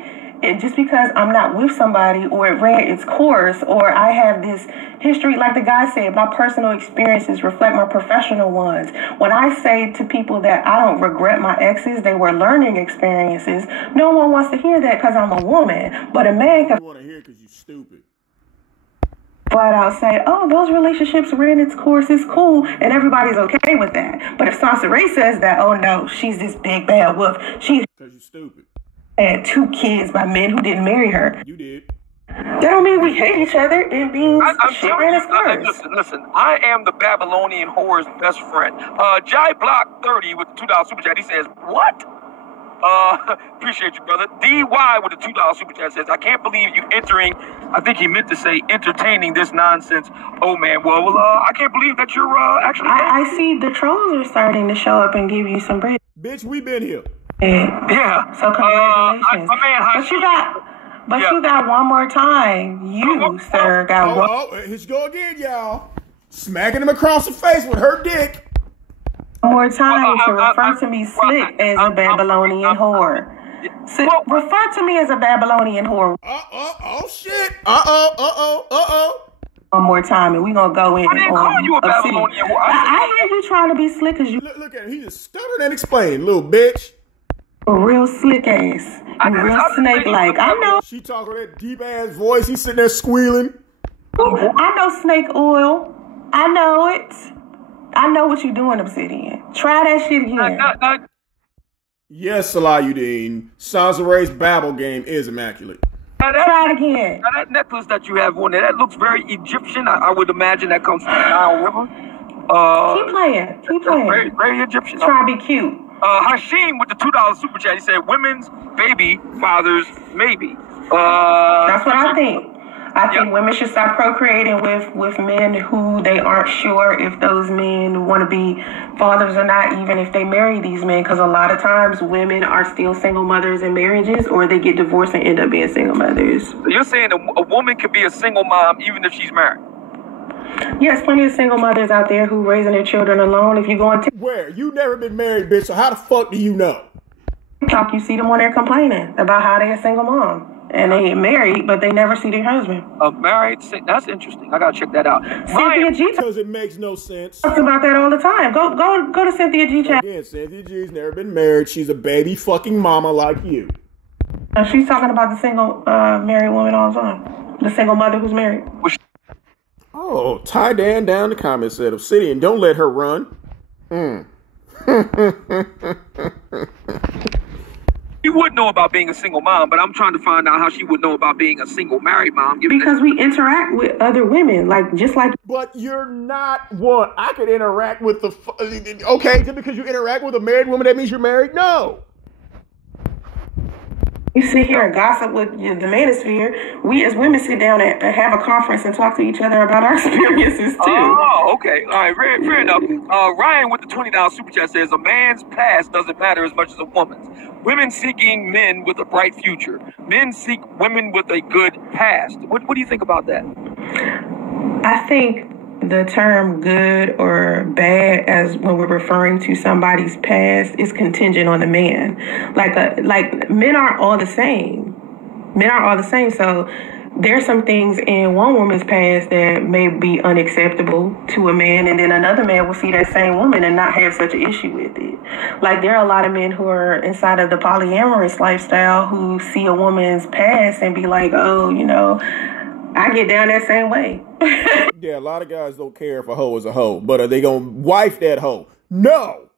just because I'm not with somebody or it ran its course or I have this history, like the guy said, my personal experiences reflect my professional ones. When I say to people that I don't regret my exes, they were learning experiences, no one wants to hear that because I'm a woman. But a man can want to hear it because you're stupid. flat out say, oh, those relationships ran its course, it's cool, and everybody's okay with that. But if Soncerae says that, oh no, she's this big bad wolf, she because you're stupid. Had 2 kids by men who didn't marry her. You did. That don't mean we hate each other. It means she ran its course. Listen, I am the Babylonian whore's best friend. Jai Block 30 with the $2 super chat, he says, what? Appreciate you, brother. DY with the $2 super chat says, I can't believe you entering, I think he meant to say entertaining this nonsense. Oh man, well, I can't believe that you're actually. I see the trolls are starting to show up and give you some bread. Bitch, we been here. Yeah. So congratulations. But you got one more time. You, sir, got one. Oh, here she go again, y'all. Smacking him across the face with her dick. One more time to refer to me slick as a Babylonian whore. Refer to me as a Babylonian whore. Oh shit. Uh-oh. One more time, and we gonna go in. I didn't call you a Babylonian whore. I hear you trying to be slick as you. Look at him. He just stuttered and explained, little bitch. A real slick ass. Real snake-like. I know. She talking with that deep-ass voice. He's sitting there squealing. I know snake oil. I know it. I know what you're doing, Obsidian. Try that shit again. Yes, Salahuddin. Soncerae's Babel game is immaculate. Try it again. Now that necklace that you have on there, that looks very Egyptian. I would imagine that comes from the Nile River. Keep playing. Keep playing. Very, very Egyptian. Try to be cute. Hashim with the $2 super chat, he said, women's baby, fathers maybe. That's what I think. I think women should stop procreating with men who they aren't sure if those men want to be fathers or not, even if they marry these men, because a lot of times women are still single mothers in marriages or they get divorced and end up being single mothers. So you're saying a woman could be a single mom even if she's married? Yes, plenty of single mothers out there who raising their children alone. If you're going to where? You never been married, bitch, so how the fuck do you know? TikTok, you see them on there complaining about how they're a single mom. And they married, but they never see their husband. Married? That's interesting. I gotta check that out. Cynthia G Because it makes no sense. talks about that all the time. Go to Cynthia G chat. Again, Cynthia G's never been married. She's a baby fucking mama like you. She's talking about the single married woman all the time. The single mother who's married. Oh, Ty Dan down the comment said, Obsidian, don't let her run. She would know about being a single mom, but I'm trying to find out how she would know about being a single married mom. Because we interact with other women, just like. But you're not one. I could interact with okay, just because you interact with a married woman, that means you're married? No. You sit here and gossip with the manosphere. We as women sit down and have a conference and talk to each other about our experiences too. Oh, okay. All right, fair enough. Ryan with the $20 super chat says, a man's past doesn't matter as much as a woman's. Women seeking men with a bright future. Men seek women with a good past. What do you think about that? I think the term good or bad, as when we're referring to somebody's past, is contingent on the man. Like men aren't all the same. Men aren't all the same. So there's some things in one woman's past that may be unacceptable to a man, and then another man will see that same woman and not have such an issue with it. Like, there are a lot of men who are inside of the polyamorous lifestyle who see a woman's past and be like, oh, I get down that same way. Yeah, a lot of guys don't care if a hoe is a hoe, but are they going to wife that hoe? No.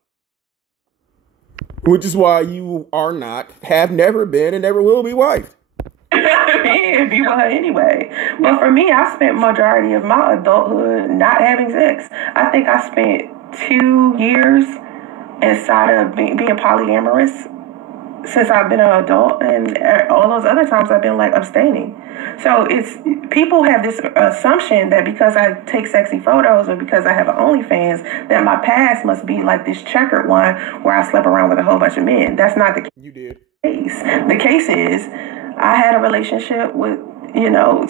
Which is why you are not, have never been, and never will be wifed. If you will anyway. But for me, I spent majority of my adulthood not having sex. I think I spent 2 years inside of being polyamorous since I've been an adult, and all those other times I've been abstaining. So people have this assumption that because I take sexy photos or because I have an OnlyFans, that my past must be like this checkered one where I slept around with a whole bunch of men. That's not the case. You did. The case is, I had a relationship with,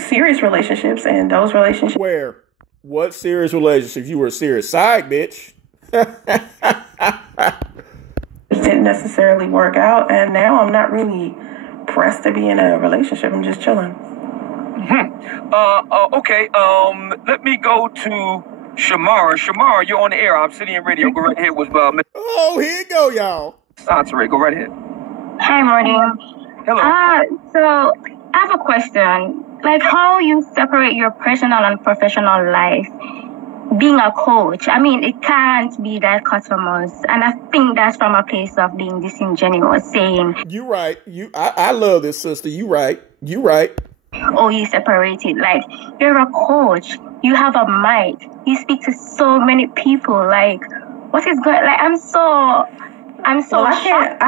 serious relationships, and those relationships. Where? What serious relationships? You were a serious side bitch. Didn't necessarily work out, and now I'm not really pressed to be in a relationship. I'm just chilling. Okay. Let me go to Shamara. Shamara, you're on the air. Obsidian Radio. Go right ahead with Oh, here you go, y'all. Soncerae. Go right ahead. Hi, morning. Hello. So I have a question. How you separate your personal and professional life? Being a coach, it can't be dichotomous, and I think that's from a place of being disingenuous, saying, "You right, I love this, sister. You right. Oh, you separated. You're a coach. You have a mic. You speak to so many people. What is going? I'm so shocked.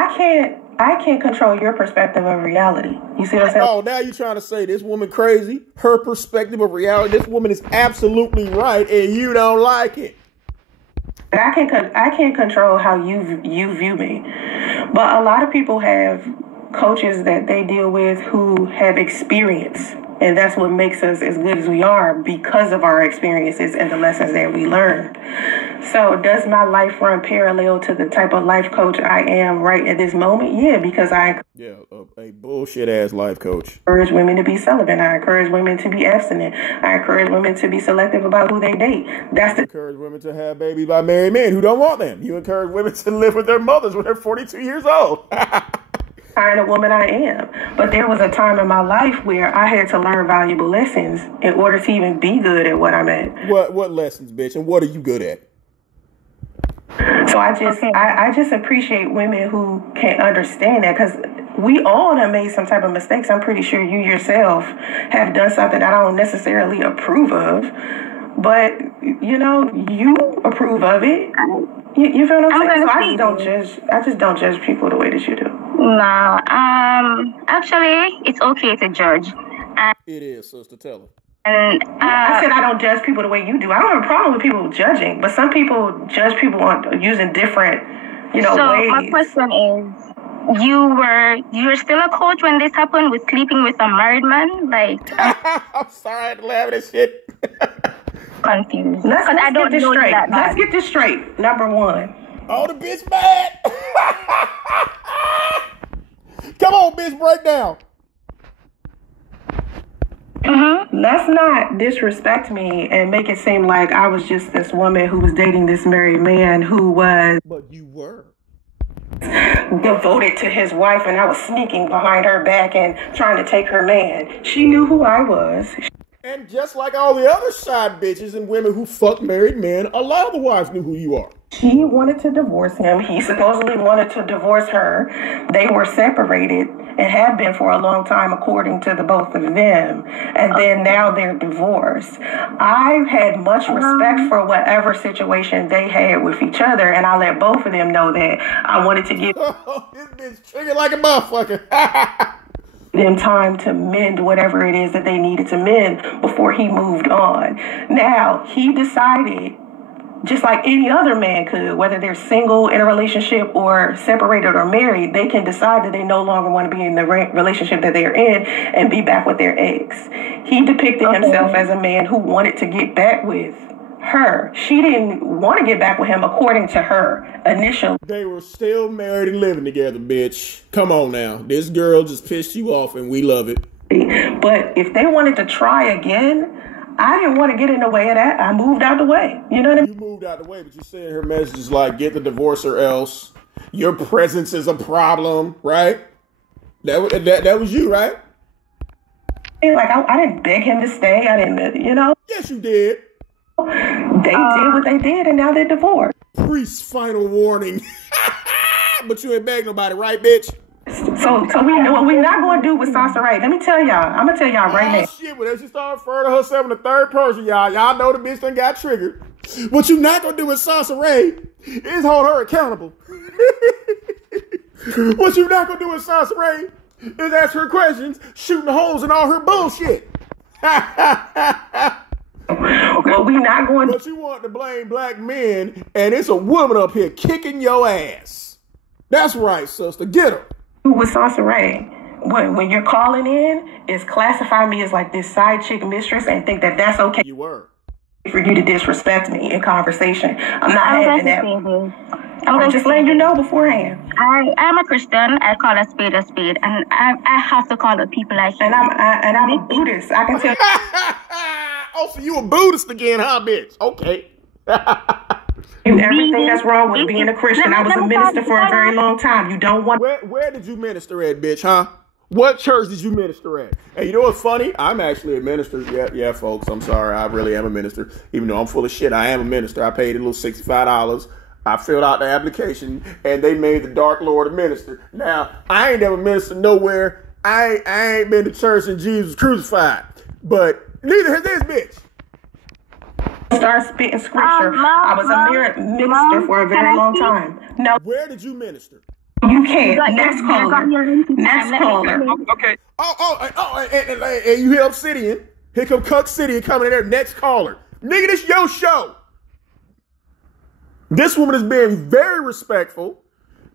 I can't control your perspective of reality. You see what I'm saying? Oh, now you're trying to say this woman crazy? Her perspective of reality, this woman is absolutely right, and you don't like it. I can't control how you view me. But a lot of people have coaches that they deal with who have experience. And that's what makes us as good as we are, because of our experiences and the lessons that we learn. So does my life run parallel to the type of life coach I am right at this moment? Yeah, because a bullshit ass life coach. Encourage women to be celibate. I encourage women to be abstinent. I encourage women to be selective about who they date. Encourage women to have babies by married men who don't want them. You encourage women to live with their mothers when they're 42 years old. Kind of woman I am. But there was a time in my life where I had to learn valuable lessons in order to even be good at what I'm at. What lessons, bitch? And what are you good at? So I just appreciate women who can understand that, because we all have made some type of mistakes. I'm pretty sure you yourself have done something that I don't necessarily approve of, but you approve of it. You feel what I'm saying? So I just don't judge people the way that you do. No, actually, it's okay to judge. It is, sister. Tell her. And I said I don't judge people the way you do. I don't have a problem with people judging, but some people judge people on using different, ways. So my question is, you were still a coach when this happened, with sleeping with a married man? I'm sorry, I had to laugh at this shit. Confused. Let's get this straight. Let's get this straight. Number one. Oh, the bitch mad. Come on, bitch, break down. Let's not disrespect me and make it seem like I was just this woman who was dating this married man who was But you were. devoted to his wife, and I was sneaking behind her back and trying to take her man. She knew who I was. And just like all the other side bitches and women who fuck married men, a lot of the wives knew who you are. She wanted to divorce him. He supposedly wanted to divorce her. They were separated and have been for a long time, according to the both of them. And then now they're divorced. I had much respect for whatever situation they had with each other, and I let both of them know that I wanted to give This bitch triggered like a motherfucker. them time to mend whatever it is that they needed to mend before he moved on. Now, he decided, just like any other man could, whether they're single, in a relationship, or separated or married, they can decide that they no longer want to be in the relationship that they're in and be back with their ex. He depicted himself as a man who wanted to get back with her. She didn't want to get back with him, according to her initially. They were still married and living together, bitch. Come on now. This girl just pissed you off and we love it. But if they wanted to try again, I didn't want to get in the way of that. I moved out the way. You know what I mean? You moved out the way, but you said her messages like, get the divorce or else. Your presence is a problem, right? That was you, right? Like, I didn't beg him to stay. I didn't, you know? Yes, you did. They did what they did, and now they're divorced. Priest's final warning. But you ain't begged nobody, right, bitch? So we know what we're not going to do with Soncerae. Let me tell y'all. I'm going to tell y'all right now. Shit, when she started referring to herself in the third person, y'all know the bitch done got triggered. What you not going to do with Soncerae is hold her accountable. What you not going to do with Soncerae is ask her questions, shooting holes in all her bullshit. Well, we not going to. But you want to blame black men, and it's a woman up here kicking your ass. That's right, sister. Get her. With Soncerae, when you're calling in, is classify me as like this side chick mistress and think that that's okay. You were. For you to disrespect me in conversation. I'm not having that. I'm just letting you know beforehand. I'm a Christian. I call a spade, and I have to call the people like you. And I'm a Buddhist. I can tell. Oh, so you a Buddhist again, huh, bitch? Okay. And everything that's wrong with being a Christian. I was a minister for a very long time. You don't want. Where did you minister at, bitch, huh? What church did you minister at? And you know what's funny? I'm actually a minister. Yeah, folks. I'm sorry. I really am a minister. Even though I'm full of shit, I am a minister. I paid a little $65. I filled out the application, and they made the Dark Lord a minister. Now, I ain't never ministered nowhere. I ain't been to church and Jesus was crucified. But neither has this bitch. Start spitting scripture. I was a minister for a very long time. No. Where did you minister? You can't. Next caller. Next caller. Okay. And you hear Obsidian. Here come Cuck City coming in there. Next caller. Nigga, this your show. This woman is being very respectful.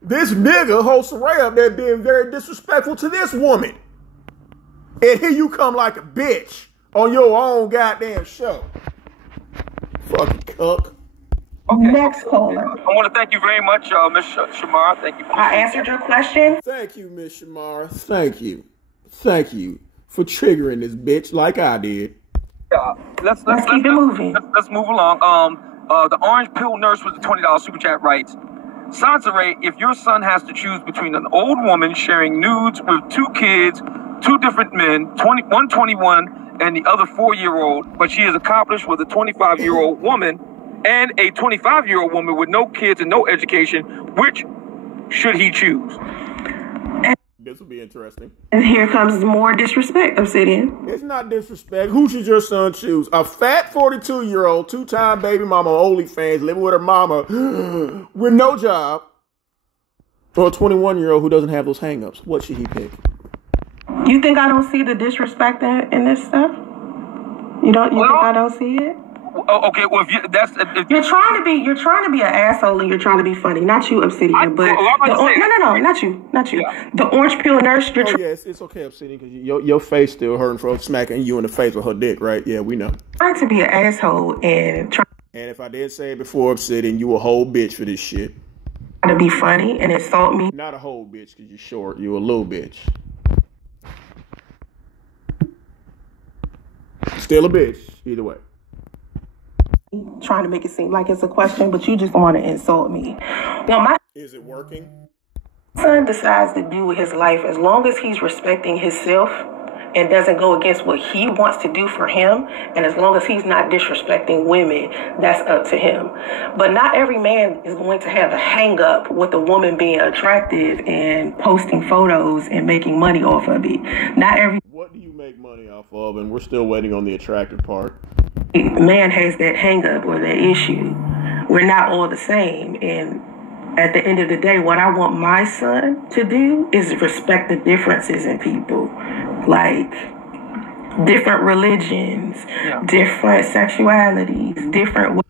This nigga, Soncerae up there, being very disrespectful to this woman. And here you come like a bitch on your own goddamn show. Fucking Cuck. Okay. Next caller. I want to thank you very much, Miss Shamara. Thank you. I answered your question. Thank you, Miss Shamara. Thank you. Thank you for triggering this bitch like I did. Yeah. Let's keep it moving. Let's move along. The orange pill nurse with the $20 super chat writes, Soncerae, if your son has to choose between an old woman sharing nudes with 2 kids, 2 different men, one 21 and the other 4-year-old, but she is accomplished with a 25-year-old woman and a 25-year-old woman with no kids and no education, which should he choose? This will be interesting. And here comes more disrespect, Obsidian. It's not disrespect. Who should your son choose? A fat 42-year-old, 2-time baby mama on OnlyFans, living with her mama with no job, or a 21-year-old who doesn't have those hang-ups? What should he pick? You think I don't see the disrespect in this stuff? You think I don't see it? Okay, well, if you're trying to be an asshole and you're trying to be funny. Not you, Obsidian, no, not you. Yeah. The orange pill nurse. Yes, it's okay, Obsidian, because your face still hurting from smacking you in the face with her dick, right? Yeah, we know. Trying to be an asshole and if I did say it before, Obsidian, you a whole bitch for this shit. to be funny and insult me. Not a whole bitch because you're short. You're a little bitch. Still a bitch, either way. Trying to make it seem like it's a question, but you just want to insult me. Well, my Is it working? son decides to do with his life, as long as he's respecting himself and doesn't go against what he wants to do for him, and as long as he's not disrespecting women, that's up to him. But not every man is going to have a hang up with a woman being attractive and posting photos and making money off of it. Not every What do you make money off of? And we're still waiting on the attractive part. man has that hang up or that issue. We're not all the same. And at the end of the day, what I want my son to do is respect the differences in people. Like different religions, different sexualities, different.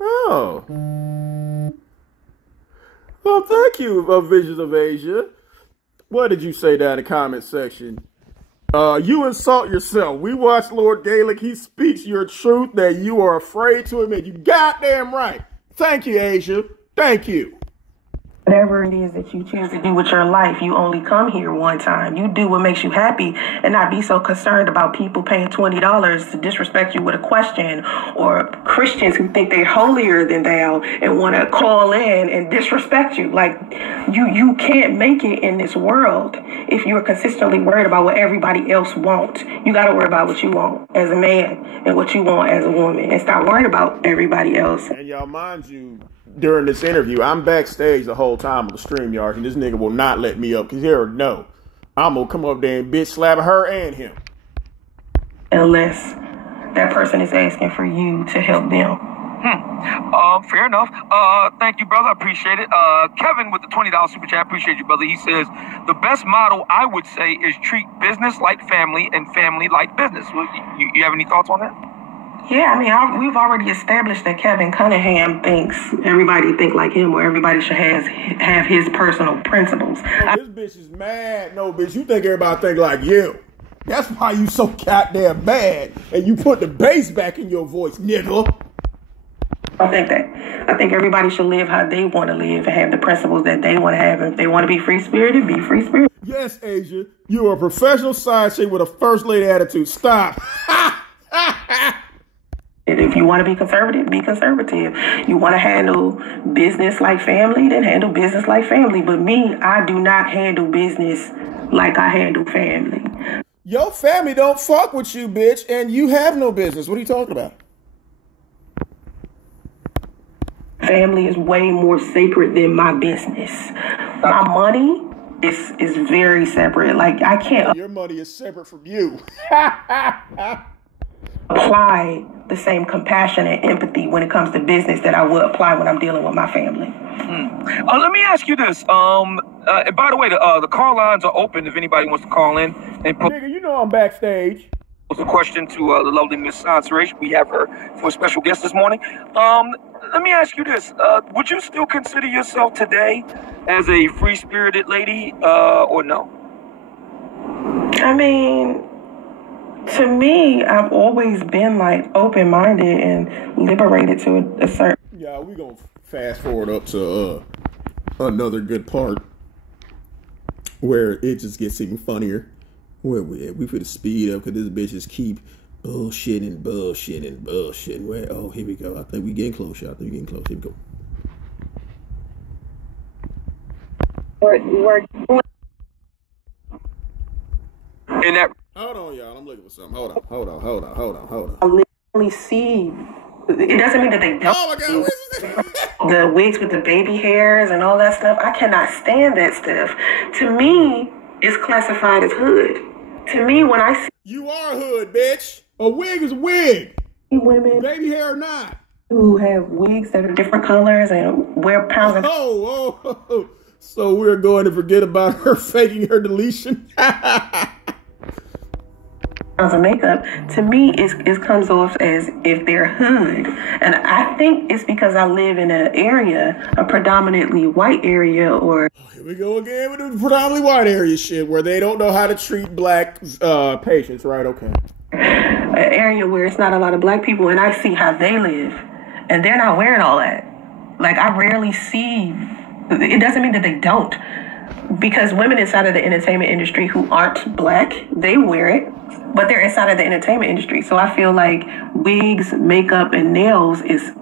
Oh. Well, thank you, Visions of Asia. What did you say down in the comment section? You insult yourself. We watch Lord Gaelic. He speaks your truth that you are afraid to admit. You goddamn right. Thank you, Asia. Thank you. Whatever it is that you choose to do with your life, you only come here one time. You do what makes you happy and not be so concerned about people paying $20 to disrespect you with a question, or Christians who think they're holier than thou and want to call in and disrespect you. Like, you can't make it in this world if you're consistently worried about what everybody else wants. You got to worry about what you want as a man and what you want as a woman, and stop worrying about everybody else. And y'all, mind you, during this interview, I'm backstage the whole time on the StreamYard, and this nigga will not let me up because he already know I'm gonna come up there and bitch slap her and him. Unless that person is asking for you to help them. Fair enough. Thank you, brother. I appreciate it. Kevin with the $20 super chat. I appreciate you, brother. He says, the best motto I would say is treat business like family and family like business. You have any thoughts on that? Yeah, I mean, we've already established that Kevin Cunningham thinks everybody think like him, or everybody should have his personal principles. This bitch is mad. No, bitch, you think everybody think like you. That's why you so goddamn mad, and you put the bass back in your voice, nigga. I think that. I think everybody should live how they want to live and have the principles that they want to have. If they want to be free-spirited, be free-spirited. Yes, Asia, you are a professional side chick with a first lady attitude. Stop. If you want to be conservative, be conservative. You want to handle business like family, then handle business like family. But me, I do not handle business like I handle family. Your family don't fuck with you, bitch, and you have no business. What are you talking about? Family is way more sacred than my business. My money is very separate. Like, I can't Your money is separate from you. apply the same compassion and empathy when it comes to business that I would apply when I'm dealing with my family. Let me ask you this. And by the way, the call lines are open if anybody wants to call in and pose Nigga, you know I'm backstage. a question to the lovely Miss Soncerae. We have her for a special guest this morning. Let me ask you this. Would you still consider yourself today as a free-spirited lady or no? I mean, to me, I've always been like open-minded and liberated to a certain. Yeah, we gonna fast forward up to another good part where it just gets even funnier. Where we finna speed up because these bitches keep bullshitting. Where? Oh, here we go. I think we getting close, y'all. I think we getting close. Here we go. We're In that Hold on, y'all. I'm looking for something. Hold on. I literally see. It doesn't mean that they don't. Oh my God, what is this? The wigs with the baby hairs and all that stuff. I cannot stand that stuff. To me, it's classified as hood. To me, when I see You are hood, bitch. A wig is a wig. women Baby hair or not. who have wigs that are different colors and wear pounds and Oh. So we're going to forget about her faking her deletion. pounds of makeup, to me, it comes off as if they're hood. And I think it's because I live in an area, a predominantly white area, or Here we go again with the predominantly white area shit where they don't know how to treat black patients, right? Okay. an area where it's not a lot of black people, and I see how they live, and they're not wearing all that. Like, I rarely see, it doesn't mean that they don't. Because women inside of the entertainment industry who aren't black, they wear it, but they're inside of the entertainment industry. So I feel like wigs, makeup, and nails is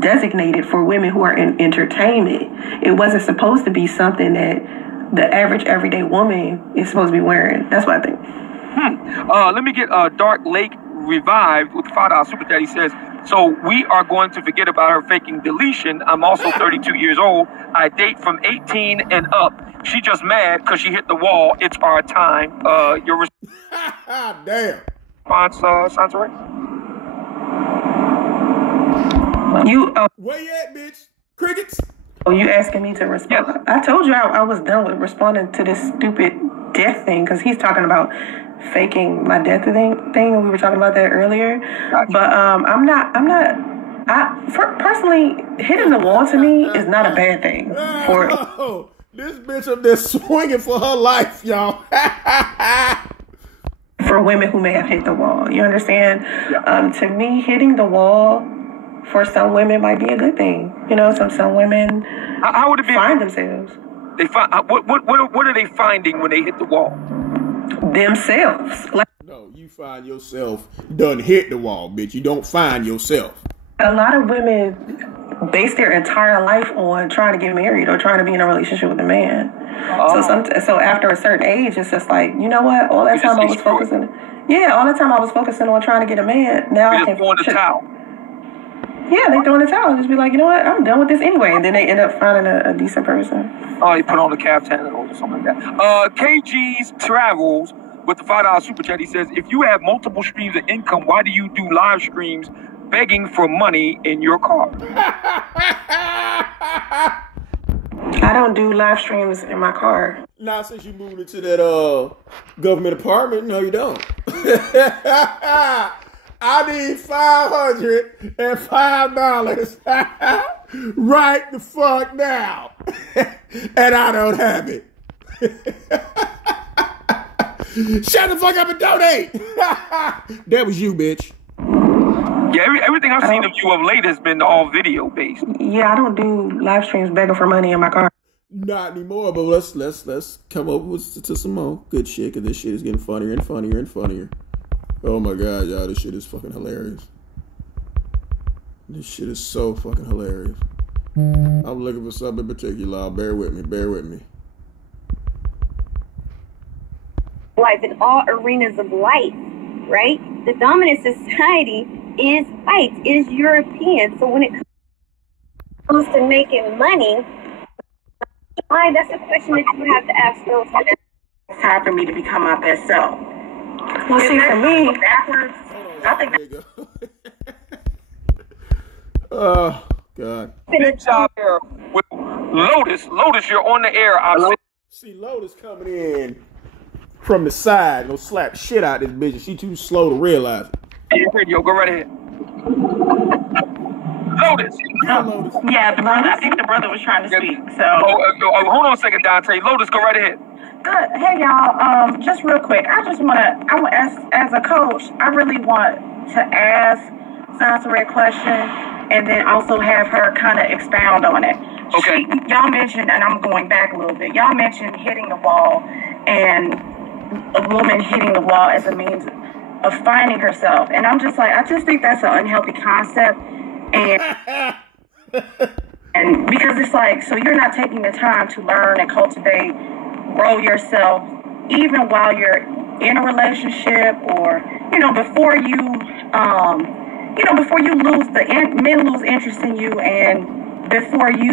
designated for women who are in entertainment. It wasn't supposed to be something that the average everyday woman is supposed to be wearing. That's what I think. Let me get Dark Lake revived with $5 super chat. He says, so we are going to forget about her faking deletion. I'm also 32 years old. I date from 18 and up. She just mad because she hit the wall. It's our time. Your Damn. response, Soncerae? Where you at, bitch? Crickets? Oh, you asking me to respond? Yes. I told you I was done with responding to this stupid death thing because he's talking about faking my death thing, and we were talking about that earlier. Gotcha. But personally, hitting the wall to me is not a bad thing. This bitch up there swinging for her life, y'all. For women who may have hit the wall, you understand? Yeah. To me, hitting the wall for some women might be a good thing. You know, some women How would it be? find themselves. They find what are they finding when they hit the wall? Themselves. Like, No, you find yourself done hit the wall, bitch. You don't find yourself. a lot of women base their entire life on trying to get married or trying to be in a relationship with a man. So after a certain age, it's just like, you know what? All that time I was focusing. Yeah, all the time I was focusing on trying to get a man. Now I can throwing the towel. Yeah, they throw in the towel. Just be like, you know what? I'm done with this anyway. And then they end up finding a decent person. Oh, they put on the caftan or something like that. KG's Travels with the $5 super chat. He says, if you have multiple streams of income, why do you do live streams begging for money in your car? I don't do live streams in my car. Now, since you moved into that government apartment, no, you don't. I need $505 right the fuck now. And I don't have it. Shut the fuck up and donate. That was you, bitch. Yeah, everything I've seen of you of late has been all video based. Yeah, I don't do live streams begging for money in my car. Not anymore, but let's come up to some more good shit, because this shit is getting funnier and funnier and funnier. Oh my god, y'all, this shit is fucking hilarious. This shit is so fucking hilarious. I'm looking for something in particular. Bear with me. Life in all arenas of life, right? The dominant society is white, is European. So when it comes to making money, that's a question that you have to ask yourself. It's time for me to become my best self. Well, see, for me, backwards, I think. Oh, God. Good job here with Lotus. Lotus, you're on the air. See, Lotus coming in from the side. Gonna slap the shit out of this bitch, and she too slow to realize it. Hey, radio, go right ahead. Lotus. Yeah, I think the brother was trying to speak. So. Hold on a second, Dante. Lotus, go right ahead. Good. Hey, y'all. Just real quick, I want to ask, as a coach, I really want to ask Soncerae a question and then also have her kind of expound on it. Okay. Y'all mentioned, and I'm going back a little bit, y'all mentioned hitting the wall and a woman hitting the wall as a means of finding herself. And I'm just like, I just think that's an unhealthy concept. And because it's like, so you're not taking the time to learn and cultivate, grow yourself, even while you're in a relationship, or before you lose men lose interest in you, and before you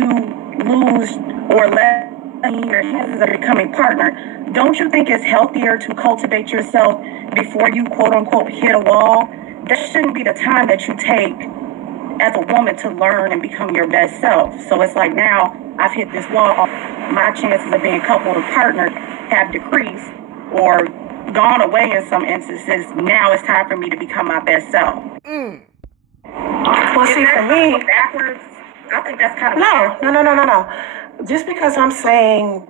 lose or let your chances of becoming partner. Don't you think it's healthier to cultivate yourself before you quote unquote hit a wall? That shouldn't be the time that you take as a woman to learn and become your best self. So it's like, now I've hit this wall, my chances of being coupled or partnered have decreased or gone away in some instances. Now it's time for me to become my best self. Well, see, for me, backwards, I think that's kind of no. Just because I'm saying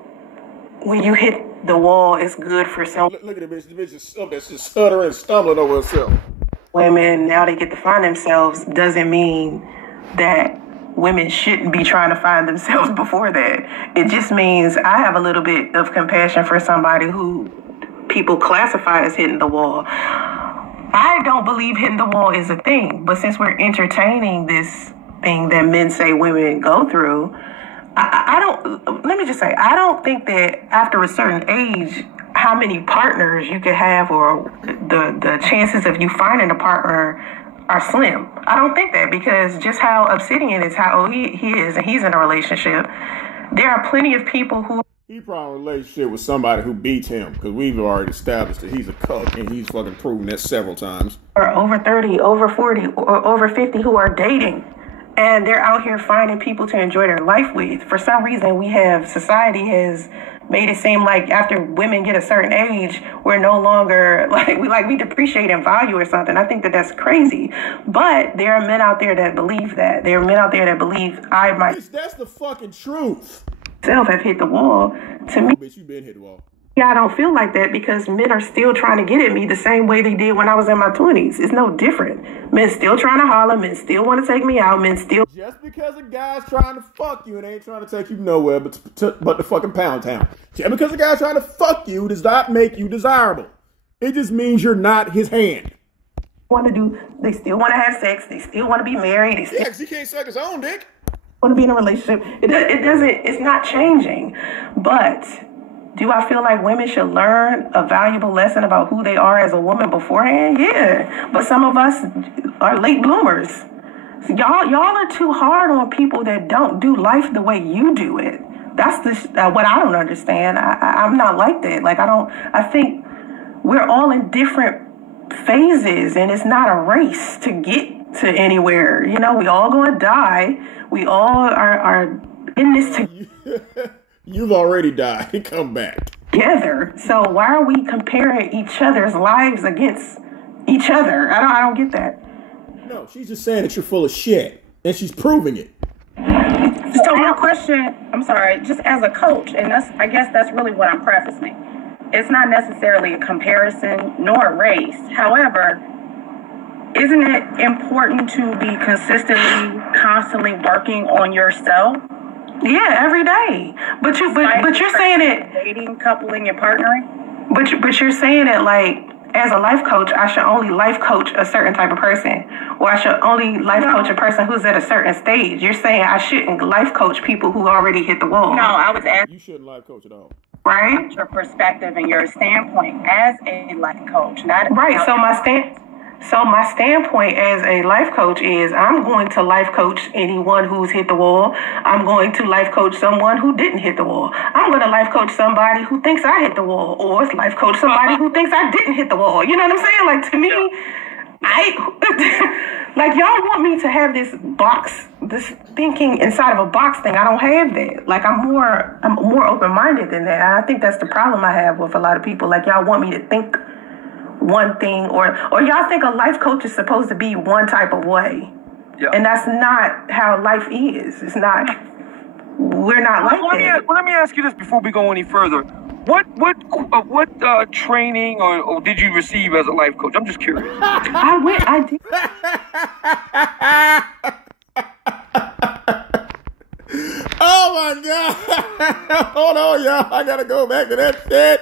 when you hit the wall, it's good for some. Look at the bitch. The bitch is up there, she's stuttering and stumbling over herself. Women, now they get to find themselves, doesn't mean that women shouldn't be trying to find themselves before that. It just means I have a little bit of compassion for somebody who people classify as hitting the wall. I don't believe hitting the wall is a thing, but since we're entertaining this thing that men say women go through, I don't, let me just say, I don't think that after a certain age, how many partners you could have or the chances of you finding a partner are slim. I don't think that, because just how Obsidian is, how old he is, and he's in a relationship, there are plenty of people who... He probably in a relationship with somebody who beats him, because we've already established that he's a cuck, and he's fucking proven that several times. Or over 30, over 40, or over 50 who are dating. And they're out here finding people to enjoy their life with. For some reason, society has made it seem like after women get a certain age, we're no longer, we depreciate in value or something. I think that that's crazy. But there are men out there that believe that. There are men out there that believe That's the fucking truth. Myself have hit the wall. To me, bitch, you been hit the wall. Yeah, I don't feel like that, because men are still trying to get at me the same way they did when I was in my 20s. It's no different. Men still trying to holler. Men still want to take me out. Men still... Just because a guy's trying to fuck you and ain't trying to take you nowhere but the fucking pound town. Just because a guy's trying to fuck you does not make you desirable. It just means you're not his hand. They still want to have sex. They still want to be married. They still... Yeah, because he can't suck his own dick. Want to be in a relationship. It's not changing. But... do I feel like women should learn a valuable lesson about who they are as a woman beforehand? Yeah. But some of us are late bloomers. Y'all are too hard on people that don't do life the way you do it. That's what I don't understand. I'm not like that. I think we're all in different phases, and it's not a race to get to anywhere. You know, we all going to die. We all are in this together. You've already died. Come back. Together. So why are we comparing each other's lives against each other? I don't get that. No, she's just saying that you're full of shit, and she's proving it. So my question, I'm sorry, just as a coach, and I guess that's really what I'm prefacing. It's not necessarily a comparison nor a race. However, isn't it important to be constantly working on yourself? Yeah, every day. But you're saying it dating, coupling, and partnering. But you're saying it like, as a life coach, I should only life coach a certain type of person, or I should only life coach a person who's at a certain stage. You're saying I shouldn't life coach people who already hit the wall. No, I was asking. You shouldn't life coach at all. Right? Your perspective and your standpoint as a life coach, not right. So my standpoint as a life coach is I'm going to life coach anyone who's hit the wall. I'm going to life coach someone who didn't hit the wall. I'm going to life coach somebody who thinks I hit the wall, or life coach somebody who thinks I didn't hit the wall. You know what I'm saying? Like, to me, like, y'all want me to have this box, this thinking inside of a box thing. I don't have that. Like, I'm more open-minded than that. And I think that's the problem I have with a lot of people. Like, y'all want me to think one thing, or y'all think a life coach is supposed to be one type of way. Yeah. And that's not how life is. It's not, we're not like that. Let me ask you this before we go any further. What training or did you receive as a life coach? I'm just curious. I did. Oh my God. Hold on, y'all. I gotta go back to that shit.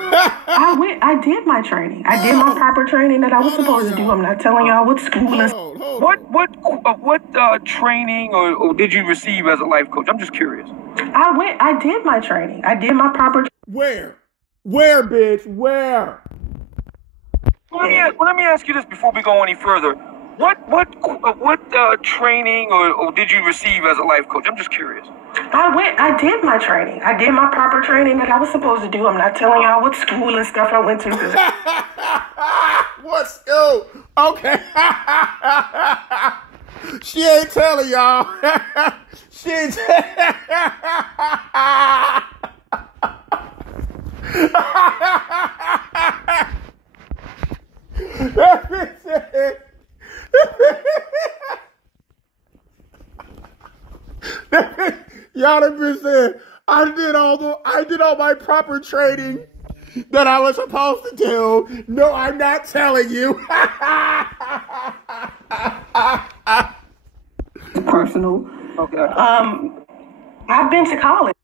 I did my training. I did my proper training that I was supposed to do. I'm not telling y'all what school is. What training or did you receive as a life coach? I'm just curious. I did my training. I did my proper. Where, bitch? Where? Let me ask you this before we go any further. What training or did you receive as a life coach? I'm just curious. I did my training. I did my proper training that I was supposed to do. I'm not telling y'all what school and stuff I went to. What school? Okay. She ain't telling y'all. She ain't y'all have been saying I did all my proper training that I was supposed to do. No, I'm not telling you. personal. Okay. I've been to college.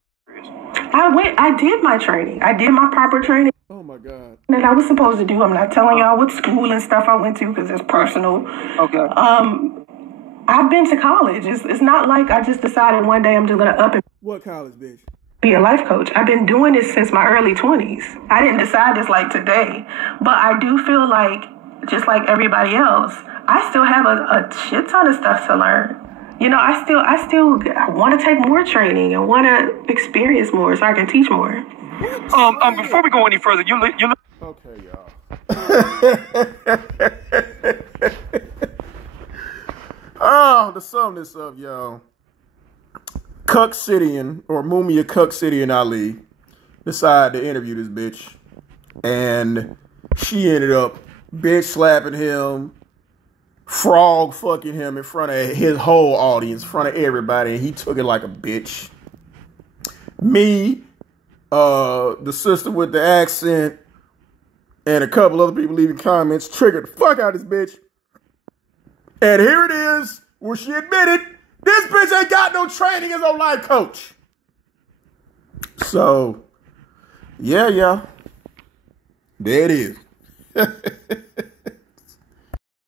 I did my training. I did my proper training. Oh my God. That I was supposed to do. I'm not telling y'all what school and stuff I went to because it's personal. Okay. I've been to college. It's not like I just decided one day I'm just gonna up and What college, bitch? be a life coach. I've been doing this since my early 20s. I didn't decide this like today, but I do feel like, just like everybody else, I still have a shit ton of stuff to learn. You know, I want to take more training and want to experience more so I can teach more. Before we go any further, you Okay, y'all. Oh, to sum this up, y'all. Cuck or Mumia Ali decided to interview this bitch. And she ended up bitch slapping him, frog fucking him in front of his whole audience, in front of everybody. And he took it like a bitch. Me, the sister with the accent, and a couple other people leaving comments triggered the fuck out of this bitch. And here it is, where she admitted this bitch ain't got no training as a life coach. So, yeah. There it is.